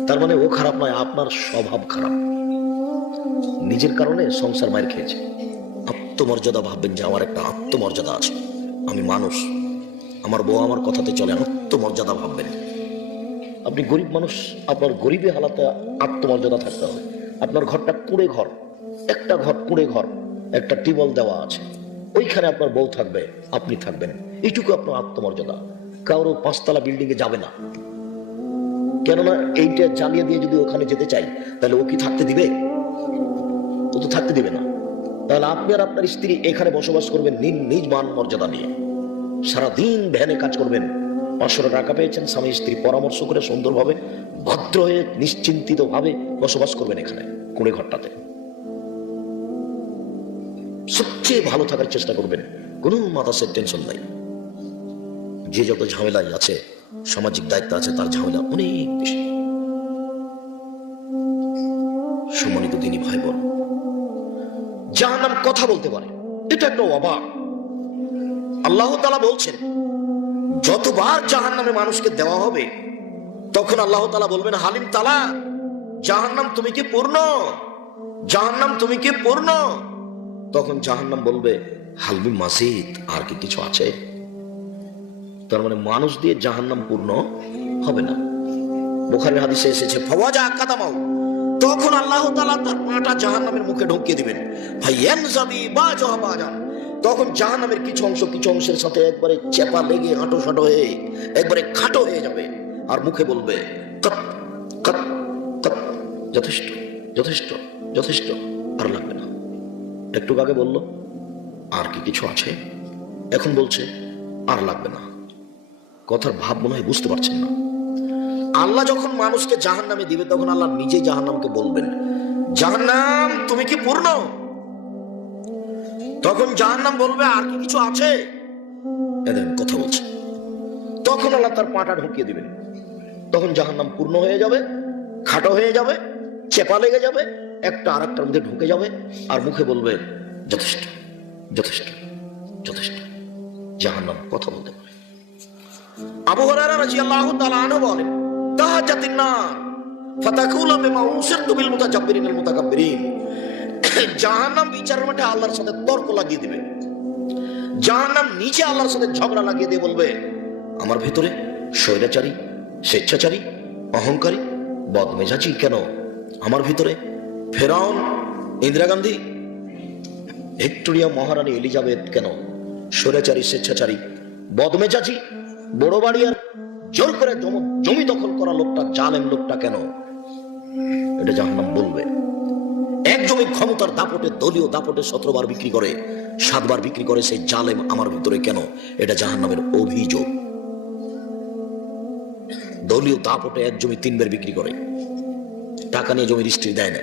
তার মানে ও খারাপ নয়, আপনার স্বভাব খারাপ। নিজের কারণে সংসার মায়ের খেয়েছে। আত্মমর্যাদা ভাববেন যে আমার একটা আত্মমর্যাদা আছে, আমি মানুষ, আমার বউ আমার কথাতে চলে, আত্মমর্যাদা ভাববেন। আপনি গরিব মানুষ, আপনার গরিবী হালাতে আত্মমর্যাদা থাকতে হবে। আপনার ঘরটা কুঁড়ে ঘর, একটা ঘর কুঁড়ে ঘর, একটা টিউবওয়েল দেওয়া আছে, ওইখানে আপনার বউ থাকবে, আপনি থাকবেন, এইটুকু আপনার আত্মমর্যাদা। কারো 5 তলা বিল্ডিং এ যাবে না, কেননা এইটা জ্বালিয়ে দিয়ে যদি ওখানে যেতে চাই, তাহলে ও কি থাকতে দিবে? ও তো থাকতে দিবে না। তাহলে আপনি আর আপনার স্ত্রী এখানে বসবাস করবেন নিজ মান মর্যাদা নিয়ে, সারাদিন ভ্যানে কাজ করবেন, 500 টাকা পেয়েছেন, স্বামী স্ত্রী পরামর্শ করে সুন্দরভাবে ভদ্র হয়ে নিশ্চিন্তিত ভাবে বসবাস করবেন এখানে কুড়ে ঘরটাতে। সবচেয়ে ভালো থাকার চেষ্টা করবেন, কোনো মাথাসের টেনশন নাই। যে যত ঝামেলাই আছে, সামাজিক দায়িত্ব আছে, তার ঝামেলা অনেক বেশি। সম্মানিত দিনী ভাই বোন, জাহান্নাম কথা বলতে পারে, এটা একটা অবাক। আল্লাহ তাআলা বলছেন, যতবার জাহান্নামে মানুষকে দেওয়া হবে, তখন আল্লাহ তাআলা বলবেন, হালিম তালা, জাহান্নাম তুমি কি পূর্ণ? জাহান্নাম তুমি কি পূর্ণ? তখন জাহান্নাম বলবে, হালমি মাজিদ, আর কি কিছু আছে? তার মানে মানুষ দিয়ে জাহান্নাম পূর্ণ হবে না। বুখারীর হাদিসে এসেছে, ফাওয়াজা কাদামাউ, তখন আল্লাহ তাআলা তার পাটা জাহান্নামের মুখে ঢুকিয়ে দিবেন। ফায়ানজাবি বাজা বাজা, তখন জাহান্নামের কিছু অংশের সাথে একবারে চেপা লেগে হাঁটো সাঁটো হয়ে একবারে খাটো হয়ে যাবে, আর মুখে বলবে, কত কত কত, যথেষ্ট যথেষ্ট যথেষ্ট, আর লাগবে না। একটু আগে বলল আর কি কিছু আছে, এখন বলছে আর লাগবে না। কথার ভাব মনে হয় বুঝতে পারছেন না। আল্লাহ যখন মানুষকে জাহান্নামে দিবে, তখন আল্লাহ নিজেই জাহান্নামকে বলবেন, জাহান্নাম তুমি কি পূর্ণ? তখন জাহান্নাম বলবে, আর কি কিছু আছে? এদের কথা বলছে। তখন আল্লাহ তার পাটা ঢুকিয়ে দিবেন। তখন জাহান্নাম পূর্ণ হয়ে যাবে, খাটো হয়ে যাবে, চেপা লেগে যাবে, একটা আর একটার মধ্যে ঢুকে যাবে, আর মুখে বলবে, যথেষ্ট যথেষ্ট যথেষ্ট। জাহান্নাম কথা বলতে পারে। আবু হুরায়রা রাদিয়াল্লাহু তাআলা আনহু বলেন, তাহাজ্জাতিন নার ফাতাকুলা বিমা উসিরতু বিল মুতাজাব্বিরিনাল মুতাকাব্বিরিন, জাহান্নাম বিচারের মাঠে আল্লাহর সাথে তর্ক লাগিয়ে দিবে। জাহান্নাম নিচে আল্লাহর সাথে ঝগড়া লাগিয়ে দিয়ে বলবে, আমার ভিতরে স্বৈরাচারী, স্বেচ্ছাচারী, অহংকারী, বদমেজাজি কেন? আমার ভিতরে ফেরাউন, ইন্দিরা গান্ধী, ভিক্টোরিয়া মহারানী এলিজাবেথ কেন? স্বৈরাচারী, স্বেচ্ছাচারী, বদমেজাজি, বড় বাড়িয়ার জোর করে জমি দখল করা লোকটা, জালেম লোকটা কেন? এটা জাহান্নাম বলবে। এক জমি ক্ষমতার দাপটে, দলীয় দাপটে 17 বার বিক্রি করে, 7 বার বিক্রি করে সেই জালেম আমার ভিতরে কেন? এটা জাহান্নামের অভিযোগ। দলীয় দাপটে এক জমি 3 বার বিক্রি করে, টাকা নিয়ে জমি রেজিস্ট্রি দেয় না,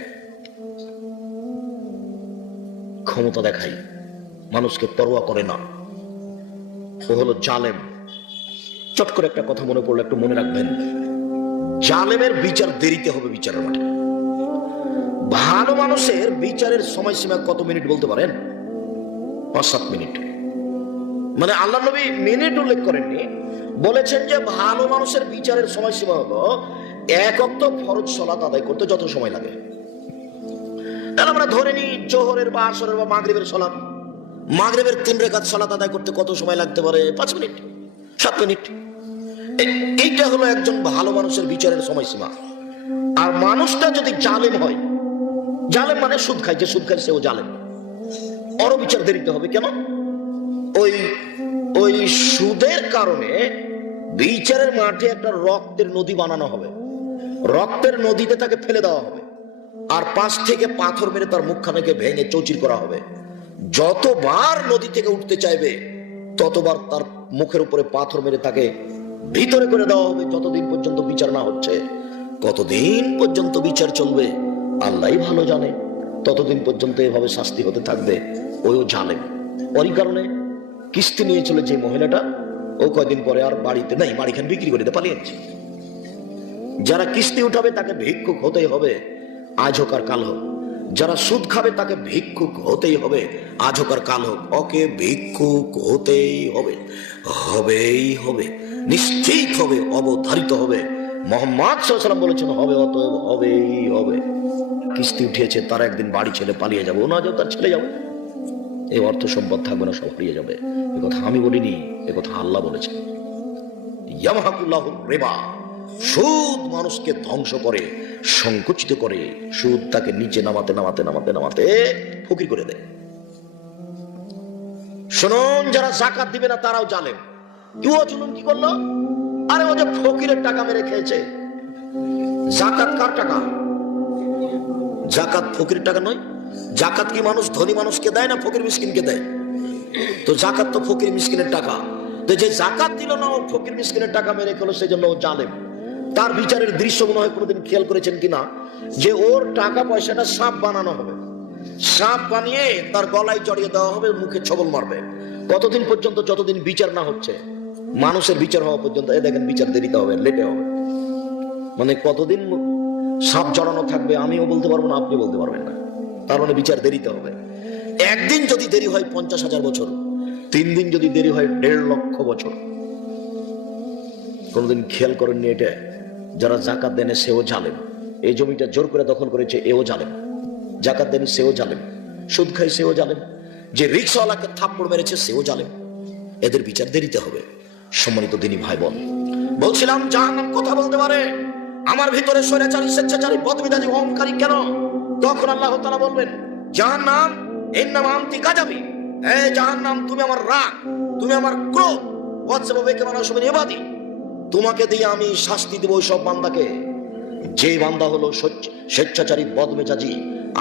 ক্ষমতা দেখায়, মানুষকে পরোয়া করে না, ও হলো জালেম। চট করে একটা কথা মনে পড়লো, একটু মনে রাখবেন, জালেমের বিচার দেরিতে হবে বিচারের মাঠে। ভালো মানুষের বিচারের সময়সীমা কত মিনিট বলতে পারেন? 5-7 মিনিট। মানে আল্লাহ নবী মিনিট উল্লেখ করেননি, বলেছেন যে ভালো মানুষের বিচারের সময়সীমা হলো 1 ওয়াক্ত ফরজ সালাত আদায় করতে যত সময় লাগে। তাহলে আমরা ধরে নিই জোহরের বা আসরের বা মাগরিবের সালাত, মাগরিবের 3 রাকাত সালাত আদায় করতে কত সময় লাগতে পারে? 5 মিনিট, 7 মিনিট। এইটা হলো একজন ভালো মানুষের বিচারের সময়সীমা। আর মানুষটা যদি জালেম হয়, জালেম মানে সুদ খায়, যে সুদ খায় সেও জালেম, ওর বিচার দেরিতে হবে। কেন? ওই সুদের কারণে বিচারের মাঠে একটা রক্তের নদী বানানো হবে, রক্তের নদীতে তাকে ফেলে দেওয়া হবে, আর পাশ থেকে পাথর মেরে তার মুখখানাকে ভেঙে চৌচির করা হবে। যতবার নদী থেকে উঠতে চাইবে, ততবার তার মুখের উপরে পাথর মেরে তাকে ভিতরে করে দেওয়া হবে, যতদিন পর্যন্ত বিচার না হচ্ছে। কতদিন পর্যন্ত বিচার চলবে আল্লাহই ভালো জানে, ততদিন পর্যন্ত এভাবে শাস্তি হতে থাকবে। ওইও জালেম। ওই কারণে কিস্তি নিয়ে চলে যে মহিলাটা, ও কয়দিন পরে আর বাড়িতে নাই, বাড়িখান বিক্রি করে দিয়ে পালিয়েছে। যারা কিস্তি উঠাবে তাকে ভিক্ষুক হতেই হবে, আজ হোক আর কাল হোক। যারা সুদ খাবে তাকে ভিক্ষুক হতেই হবে, আজ হোক আর কাল হোক। ওকে ভিক্ষুক হতেই হবে, হবেই হবে, নিশ্চিত হবে, অবধারিত হবে। মুহাম্মদ সাল্লাল্লাহু আলাইহি ওয়াসাল্লাম বলেছেন হবে, অতএব হবেই হবে। কিস্তি উঠিয়েছে, তারা একদিন বাড়ি ছেড়ে পালিয়ে যাবে, ও না যাও তার ছেলে যাবে, এই অর্থ সম্পদ থাকবে না, সব হারিয়ে যাবে। এ কথা আমি বলিনি, এ কথা আল্লাহ বলেছেন। ইয়ামহাকুল্লাহু রিবা, সুদ মানুষকে ধ্বংস করে, সংকুচিত করে, সুদ তাকে নিচে নামাতে নামাতে নামাতে নামাতে ফকির করে দেয়। শুনুন, যারা যাকাত দিবে না তারাও জালেম। কি ও জুলুম কি করলো? আরে ও যে ফকিরের টাকা মেরে খেয়েছে, জাকাত কার টাকা? জাকাত ফকির টাকা নয়। জাকাত কি মানুষ ধনী মানুষকে দেয় না ফকির মিসকিনকে দেয়? তো জাকাত তো ফকির মিসকিনের টাকা। তো যে জাকাত দিল না, ও ফকির মিসকিনের টাকা মেরে খেলো, সেই জন্য ও জালেম। তার বিচারের দৃশ্য মনে হয় কোনোদিন খেয়াল করেছেন কিনা, যে ওর টাকা পয়সাটা সাপ বানানো হবে, সাপ বানিয়ে তার গলায় জড়িয়ে দেওয়া হবে, মুখে ছবল মারবে। কতদিন পর্যন্ত? যতদিন বিচার না হচ্ছে, মানুষের বিচার হওয়া পর্যন্ত। এ দেখেন, বিচার দেরিতে হবে, লেটে হবে। মানে কতদিন সাপ জড়ানো থাকবে আমিও বলতে পারবো না, আপনি বলতে পারবেন না। তার মানে বিচার দেরিতে হবে। একদিন যদি দেরি হয় 50,000 বছর, 3 দিন যদি দেরি হয় 1.5 লক্ষ বছর। কোনদিন খেয়াল করেননি এটা? যারা জাকাত দেনে সেও জালেম। এই জমিটা জোর করে দখল করেছে, এও জালেম। জাকাত দেনে সেও জালেম। সুদ খাই সেও জালেম। যে রিক্সাওয়ালাকে থাপ্পড় মেরেছে সেও জালেম। এদের বিচার দেরিতে হবে। সম্মানিত দিনী ভাই বোন, বলছিলাম জাহান্নাম কথা বলতে পারে। আমার ভিতরে স্বৈরাচারী, স্বেচ্ছাচারী, বদবিধানী, অহংকারী কেন? তখন আল্লাহ তাআলা বলবেন, জাহান্নাম ইন্নামা আনতি গাযাবি, হে জাহান্নাম, তুমি আমার রাগ, তুমি আমার ক্রোধ, ওয়াসবাবে কেমন আসবেন ইবাদি, তোমাকে দিয়ে আমি শাস্তি দেব ওই সব বান্দাকে, যে বান্দা হলো স্বেচ্ছাচারী, বদমেজাজি,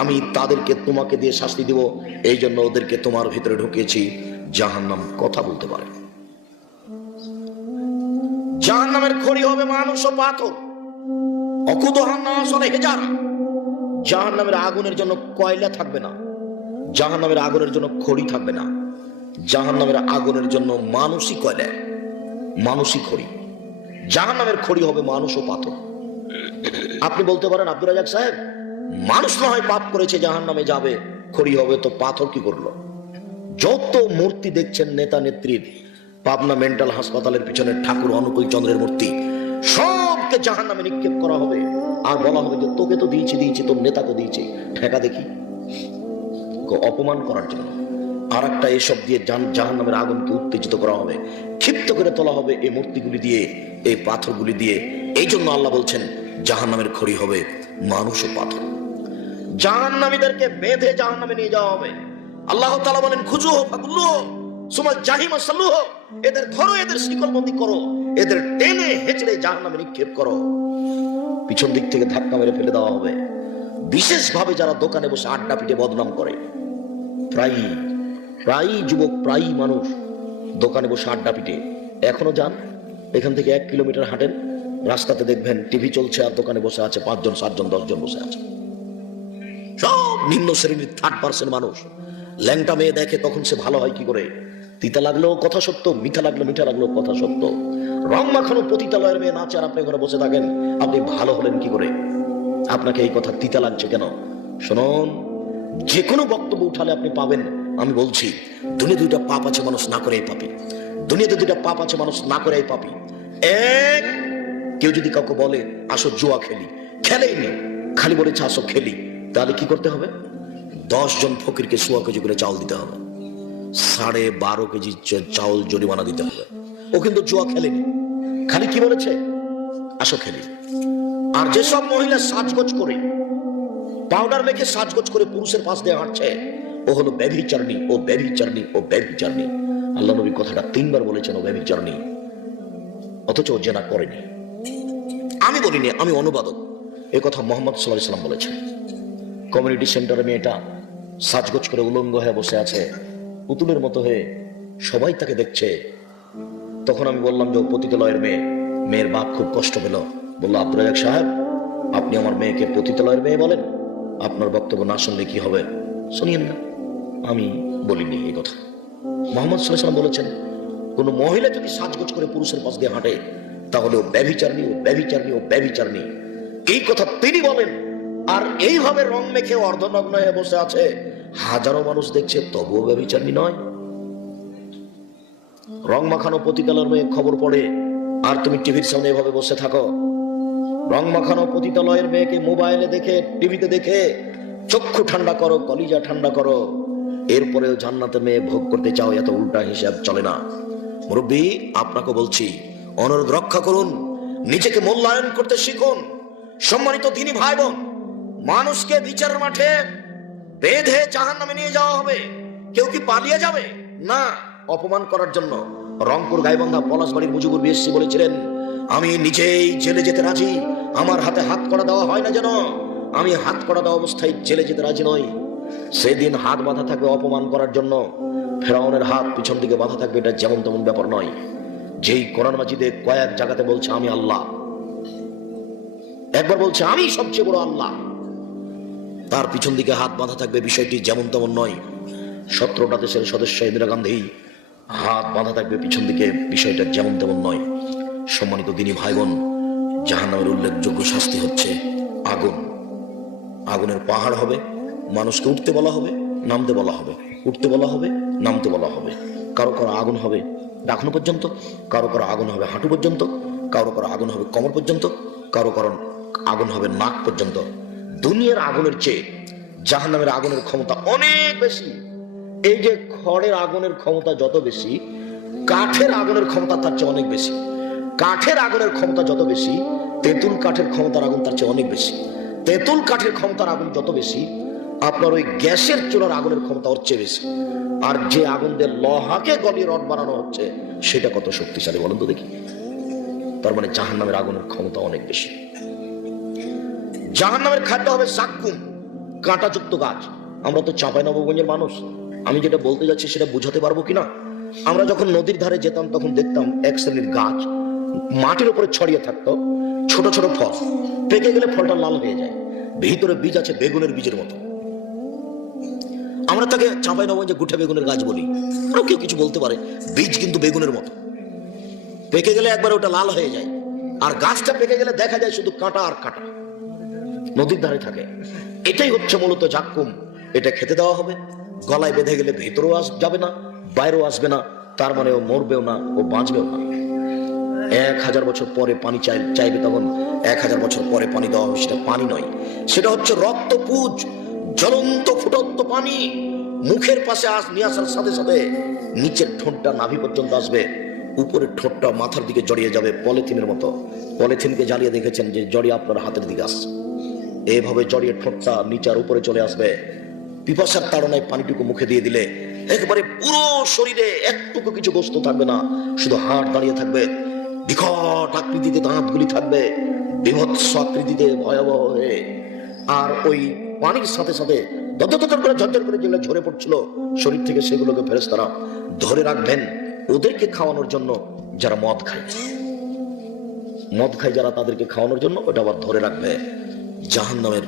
আমি তাদেরকে তোমাকে দিয়ে শাস্তি দেব। এই জন্য ওদেরকে তোমার ভিতরে ঢুকিয়েছি। জাহান্নাম কথা বলতে পারে। জাহান্নামের খড়ি হবে মানুষ ও পাথর। জাহান্নামের আগুনের জন্য কয়লা থাকবে না, জাহান্নামের আগুনের জন্য খড়ি থাকবে না। জাহান্নামের আগুনের জন্য মানুষই কয়লা, মানুষই খড়ি। জাহান্নামের খড়ি হবে মানুষ ও পাথর। আপনি বলতে পারেন, আব্দুর রাজ্জাক সাহেব, মানুষ না হয় পাপ করেছে, জাহান্নামে যাবে, খড়ি হবে, তো পাথর কি করলো? যত মূর্তি দেখছেন নেতা নেত্রীর, পাবনা মেন্টাল হাসপাতালের পিছনে ঠাকুর অনুকূল চন্দ্রের মূর্তি, সবকে জাহান্নামে নিক্ষেপ করা হবে। আর বলা হবে যে তোকে তো দিয়েছি, তোর নেতাকে দিয়েছি, ঠেকা দেখি। অপমান করার জন্য আর একটা এসব দিয়ে জাহান্নামের আগুনকে উত্তেজিত করা হবে, ক্ষিপ্ত করে তোলা হবে এই মূর্তিগুলি দিয়ে, এই পাথরগুলি দিয়ে। এই জন্য আল্লাহ বলছেন জাহান্নামের খড়ি হবে মানুষ ও পাথর। জাহান্নামীদেরকে বেঁধে জাহান্নামে নিয়ে যাওয়া হবে। আল্লাহ তাআলা বলেন, খুজুহু ফাকুল্লুহু সুম্মা জাহিমা সাল্লুহু, এদের ধরো, এদের শিকলবন্দি করো, এদের টেনে হেঁচড়ে জাহান্নামে নিক্ষেপ করো। পিছন দিক থেকে ধাক্কা মেরে ফেলে দেওয়া হবে। বিশেষভাবে যারা দোকানে বসে আড্ডা পিটে বদনাম করে, প্রায় যুবক, প্রায় মানুষ দোকানে বসে আড্ডা পিটে, এখনো যান, এখান থেকে 1 কিলোমিটার হাঁটেন, রাস্তাতে দেখবেন টিভি চলছে আর দোকানে বসে আছে 5 জন 7 জন 10 জন বসে আছে। সব নিম্ন শ্রেণীর 3rd-person মানুষ। ল্যাংটা মেয়ে দেখে, তখন সে ভালো হয় কি করে? তিতা লাগলেও কথা সত্য, মিঠা লাগলেও কথা সত্য। রং মাখানো পতিতালয়ের মেয়ে নাচে আর আপনি ঘরে বসে থাকেন, আপনি ভালো হলেন কি করে? আপনাকে এই কথা তিতা লাগছে কেন? শুনুন, যে কোনো বক্তব্য উঠালে আপনি পাবেন, আমি বলছি, দুনিয়া 2টা পাপ আছে মানুষ না করে পাপি। দুনিয়াতে 2টা পাপ আছে মানুষ না করে পাপি। এক, কেউ যদি কাউকে বলে আসো জুয়া খেলি, খেলেই নেই, খালি বলেছে আসো খেলি, তাহলে কি করতে হবে? 10 জন ফকিরকে 100 কেজি করে চাউল দিতে হবে, 12.5 কেজি চাউল জরিমানা দিতে হবে। ও কিন্তু জুয়া খেলেনি, খালি কি বলেছে? আসো খেলি। আর যেসব মহিলা সাজগোজ করে, পাউডার মেখে সাজগোজ করে পুরুষের পাশ দিয়ে হাঁটছে, ও হলো ব্যভিচারিণী, ও ব্যভিচারিণী, ও ব্যভিচারিণী। আল্লাহ নবী কথাটা 3 বার বলেছেন, ও ব্যভিচারিণী, অথচ ও জেনা করেনি। আমি বলিনি, আমি অনুবাদক। এ কথা মুহাম্মদ সাল্লাল্লাহু আলাইহি সাল্লাম বলেছেন। কমিউনিটি সেন্টারে মেয়েটা সাজগোজ করে উলঙ্গ হয়ে বসে আছে, পুতুলের মতো হয়ে, সবাই তাকে দেখছে। তখন আমি বললাম যে ও পতিতালয়ের মেয়ে। মেয়ের বাপ খুব কষ্ট পেল, বললো, আব্দুর রাজ্জাক সাহেব, আপনি আমার মেয়েকে পতিতালয়ের মেয়ে বলেন? আপনার বক্তব্য না শুনলে কি হবে? শুনিয়েন না। আমি বলিনি এই কথা। মুহাম্মদ সাল্লাল্লাহু আলাইহি সাল্লাম বলেছেন, কোন মহিলা যদি সাজগোজ করে পুরুষের পাশ দিয়ে হাঁটে, তাহলে ও ব্যভিচারিণী, ও ব্যভিচারিণী, ও ব্যভিচারিণী। এই কথা তিনি বলেন। আর এইভাবে রং মেখে অর্ধনগ্ন হয়ে বসে আছে, হাজারো মানুষ দেখছে, তবুও ব্যভিচারিণী নয়। রং মাখানো পতিতালয়ের মেয়ে খবর পড়ে, আর তুমি টিভির সামনে এভাবে বসে থাকো। রং মাখানো পতিতালয়ের মেয়েকে মোবাইলে দেখে, টিভিতে দেখে চক্ষু ঠান্ডা করো, কলিজা ঠান্ডা করো, এরপরেও জান্নাতের মেয়ে ভোগ করতে চাও, এত উল্টা হিসাব চলে না। মুরব্বী, আপনাকে বলছি, অনুরোধ রক্ষা করুন, নিজেকে মূল্যায়ন করতে শিখুন। সম্মানিত দিনী ভাই বোন, মানুষকে বিচারের মাঠে বেঁধে জাহান্নামে নিয়ে যাওয়া হবে। কেউ কি পালিয়ে যাবে? না, অপমান করার জন্য। রংপুর গাইবান্ধা পলাশবাড়ির মুজিবুর বিএসসি বলেছিলেন, আমি নিজেই জেলে যেতে রাজি, আমার হাতে হাত করা দেওয়া হয় না যেন, আমি হাত করা দেওয়া অবস্থায় জেলে যেতে রাজি নই। সেদিন হাত বাঁধা থাকবে অপমান করার জন্য, ফেরাউনের হাত পিছন দিকে বাঁধা থাকবে, এটা যেমন তেমন ব্যাপার নয়। যেই কোরআন মাজিদে কয়েক জায়গাতে বলছে আমি আল্লাহ, একবার বলছে আমি সবচেয়ে বড় আল্লাহ, তার পিছন দিকে হাত বাঁধা থাকবে, বিষয়টি যেমন তেমন নয়। 17টা দেশের সদস্য ইন্দিরা গান্ধী, হাত বাঁধা থাকবে পিছন দিকে, বিষয়টা যেমন তেমন নয়। সম্মানিত দিনী ভাই বোন, জাহান্নামের উল্লেখযোগ্য শাস্তি হচ্ছে আগুন। আগুনের পাহাড় হবে, মানুষকে উঠতে বলা হবে, নামতে বলা হবে, উঠতে বলা হবে, নামতে বলা হবে। কারো কারো আগুন হবে ডাকনো পর্যন্ত, কারো কারো আগুন হবে হাঁটু পর্যন্ত, কারো কারো আগুন হবে কোমর পর্যন্ত, কারো কারো আগুন হবে নাক পর্যন্ত। দুনিয়ার আগুনের চেয়ে জাহান্নামের আগুনের ক্ষমতা অনেক বেশি। এই যে খড়ের আগুনের ক্ষমতা যত বেশি, কাঠের আগুনের ক্ষমতা তার চেয়ে অনেক বেশি। কাঠের আগুনের ক্ষমতা যত বেশি, তেঁতুল কাঠের ক্ষমতার আগুন তার চেয়ে অনেক বেশি। তেঁতুল কাঠের ক্ষমতার আগুন যত বেশি, আপনার ওই গ্যাসের চুলার আগুনের ক্ষমতা ওর চেয়ে বেশি। আর যে আগুন দিয়ে লোহাকে গলিয়ে রড বানানো হচ্ছে, সেটা কত শক্তিশালী বলেন তো দেখি। তার মানে জাহান্নামের আগুনের ক্ষমতা অনেক বেশি। জাহান্নামের খাদ্য হবে জাক্কুম, কাঁটাযুক্ত গাছ। আমরা তো চাঁপাইনবাবগঞ্জের মানুষ, আমি যেটা বলতে যাচ্ছি সেটা বুঝাতে পারবো কিনা। আমরা যখন নদীর ধারে যেতাম তখন দেখতাম এক শ্রেণীর গাছ মাটির উপরে ছড়িয়ে থাকতো, ছোট ছোট ফল, পেকে গেলে ফলটা লাল হয়ে যায়, ভিতরে বীজ আছে বেগুনের বীজের মতো। আমরা তাকে চাঁপাইনবাবগঞ্জে গুঠে বেগুনের গাছ বলি। আরো কেউ কিছু বলতে পারে, বীজ কিন্তু বেগুনের মতো, পেকে গেলে একবার ওটা লাল হয়ে যায়, আর গাছটা পেকে গেলে দেখা যায় শুধু কাঁটা আর কাঁটা, নদীর ধারে থাকে। এটাই হচ্ছে মূলত জাক্কুম। এটা খেতে দেওয়া হবে, গলায় বেঁধে গেলে ভেতরেও যাবে না, বাইরেও আসবে না, তার মানে ও মরবেও না, ও বাঁচবেও না। 1000 বছর পরে পানি চাইবে, তখন 1000 বছর পরে পানি দেওয়া হবে। সেটা পানি নয়, সেটা হচ্ছে রক্তপুঞ্জ, জ্বলন্ত ফুটন্ত পানি। মুখের পাশে নিয়ে আসার সাথে সাথে নিচের ঠোঁটটা নাভি পর্যন্ত আসবে, উপরের ঠোঁটটা মাথার দিকে জড়িয়ে যাবে পলিথিনের মতো। পলিথিনকে জ্বালিয়ে দেখেছেন যে জড়িয়ে আপনার হাতের দিকে আসছে, এইভাবে জড়িয়ে ঠোঁটটা নিচার উপরে চলে আসবে। পিপাসার তাড়নায় পানিটুকু মুখে দিয়ে দিলে একেবারে পুরো শরীরে একটুকু কিছু বস্তু থাকবে না, শুধু হাড় দাঁড়িয়ে থাকবে। বিকট আকৃতিতে দাঁতগুলি থাকবে, বিভৎস আকৃতিতে ভয়াবহ হয়ে। আর ওই পানির সাথে সাথে দরদর করে ঝরঝর করে যেগুলো ঝরে পড়ছিল শরীর থেকে, সেগুলোকে ফেরেশতারা ধরে রাখবেন ওদেরকে খাওয়ানোর জন্য। যারা মদ খায় যারা, তাদেরকে খাওয়ানোর জন্য ওটা আবার ধরে রাখবে। জাহান্নামের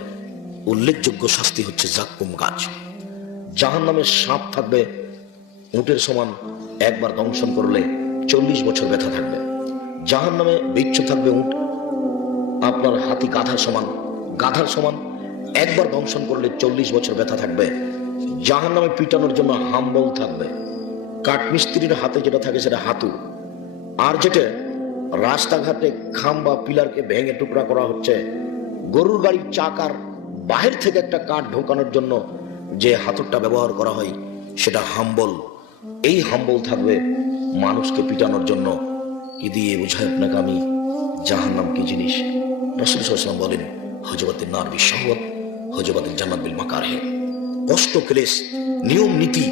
উল্লেখযোগ্য শাস্তি হচ্ছে জাক্কুম গাছ। জাহান্নামের সাপ থাকবে উটের সমান, একবার দংশন করলে 40 বছর ব্যথা থাকবে। জাহান্নামে বিচ্ছু থাকবে উট আপনার হাতি গাধার সমান, একবার দংশন করলে 40 বছর ব্যথা থাকবে। জাহান্নামে পিটানোর জন্য হাম্বল থাকবে, কাঠমিস্ত্রির হাতে যেটা থাকে সেটা হাতু। আর যেটা রাস্তাঘাটে খাম্বা পিলারকে ভেঙে টুকরা করা হচ্ছে, গরুর গাড়ির চাকার বাহির থেকে একটা কাঠ ঢোকানোর জন্য যে হাতুরটা ব্যবহার করা হয় সেটা হাম্বল। এই হাম্বল থাকবে মানুষকে পিটানোর জন্য। কি দিয়ে বুঝাই আপনাকে আমি জাহান্নাম কি জিনিস? রাসূল সাল্লাল্লাহু আলাইহি ওয়াসাল্লাম বলেন, হযবাতিন নার বিশাওয়াত, হযবাতিল জান্নাত বিল মাকারিহ। কষ্ট ক্লেশ, নিয়ম নীতি,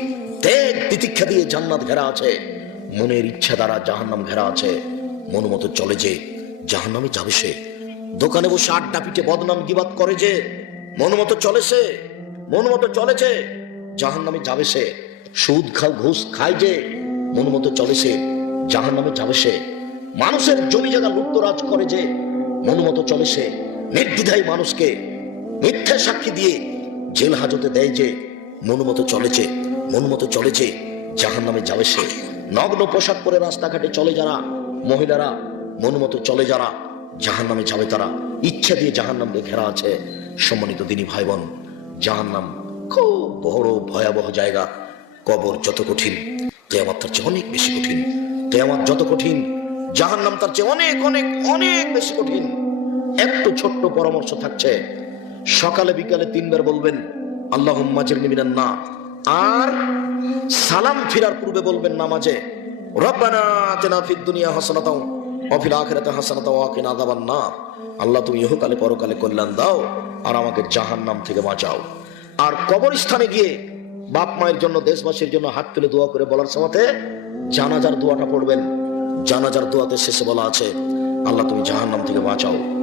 ত্যাগ তিতিক্ষা দিয়ে জান্নাত ঘেরা আছে, মনের ইচ্ছা দ্বারা জাহান্নাম ঘেরা আছে। মনোমতো চলে যে জাহান্নামে যাবে সে। দোকানে বসে আড্ডা পিটে বদনাম গিবাত করে যে মনোমতো চলেছে জাহান্নামে যাবে সে। সুদ ঘুষ খায় যে মনোমতো চলেছে জাহান্নামে যাবে সে। মানুষের জমি জায়গা লুটতরাজ করে যে মনোমতো চলে সে। নির্দ্বিধায় মানুষকে মিথ্যা সাক্ষী দিয়ে জেল হাজতে দেয় যে মনোমতো চলেছে জাহান্নামে যাবে সে। নগ্ন পোশাক পরে রাস্তাঘাটে চলে যারা মহিলারা, মনোমতো চলে যারা, জাহান্নামে যাবে তারা। ইচ্ছা দিয়ে জাহান্নামকে ঘেরা আছে। সম্মানিত দিনী ভাই বোন, জাহান্নাম খুব বড় ভয়াবহ জায়গা। কবর যত কঠিন, কিয়ামত তার চেয়ে অনেক বেশি কঠিন। কিয়ামত যত কঠিন, জাহান্নাম তার চেয়ে অনেক অনেক অনেক বেশি কঠিন। একটু ছোট্ট পরামর্শ থাকছে, সকালে বিকালে 3 বার বলবেন আল্লাহুম্মা আজরিনি মিনান নার। আর সালাম ফিরার পূর্বে বলবেন নামাজে, রব্বানা আতিনা ফিদ দুনিয়া হাসানাতাও ওয়া ফিল আখিরাতি হাসানাতাও ওয়া কিনা আযাবান নার। আল্লাহ তুমি ইহকালে পরকালে কল্যাণ দাও আর আমাকে জাহান্নাম থেকে বাঁচাও। আর কবরস্থানে গিয়ে বাপ মায়ের জন্য, দেশবাসীর জন্য হাত তুলে দোয়া করে বলার সময়তে জানাজার দোয়াটা পড়বেন। জানাজার দোয়াতে শেষে বলা আছে, আল্লাহ তুমি জাহান্নাম থেকে বাঁচাও।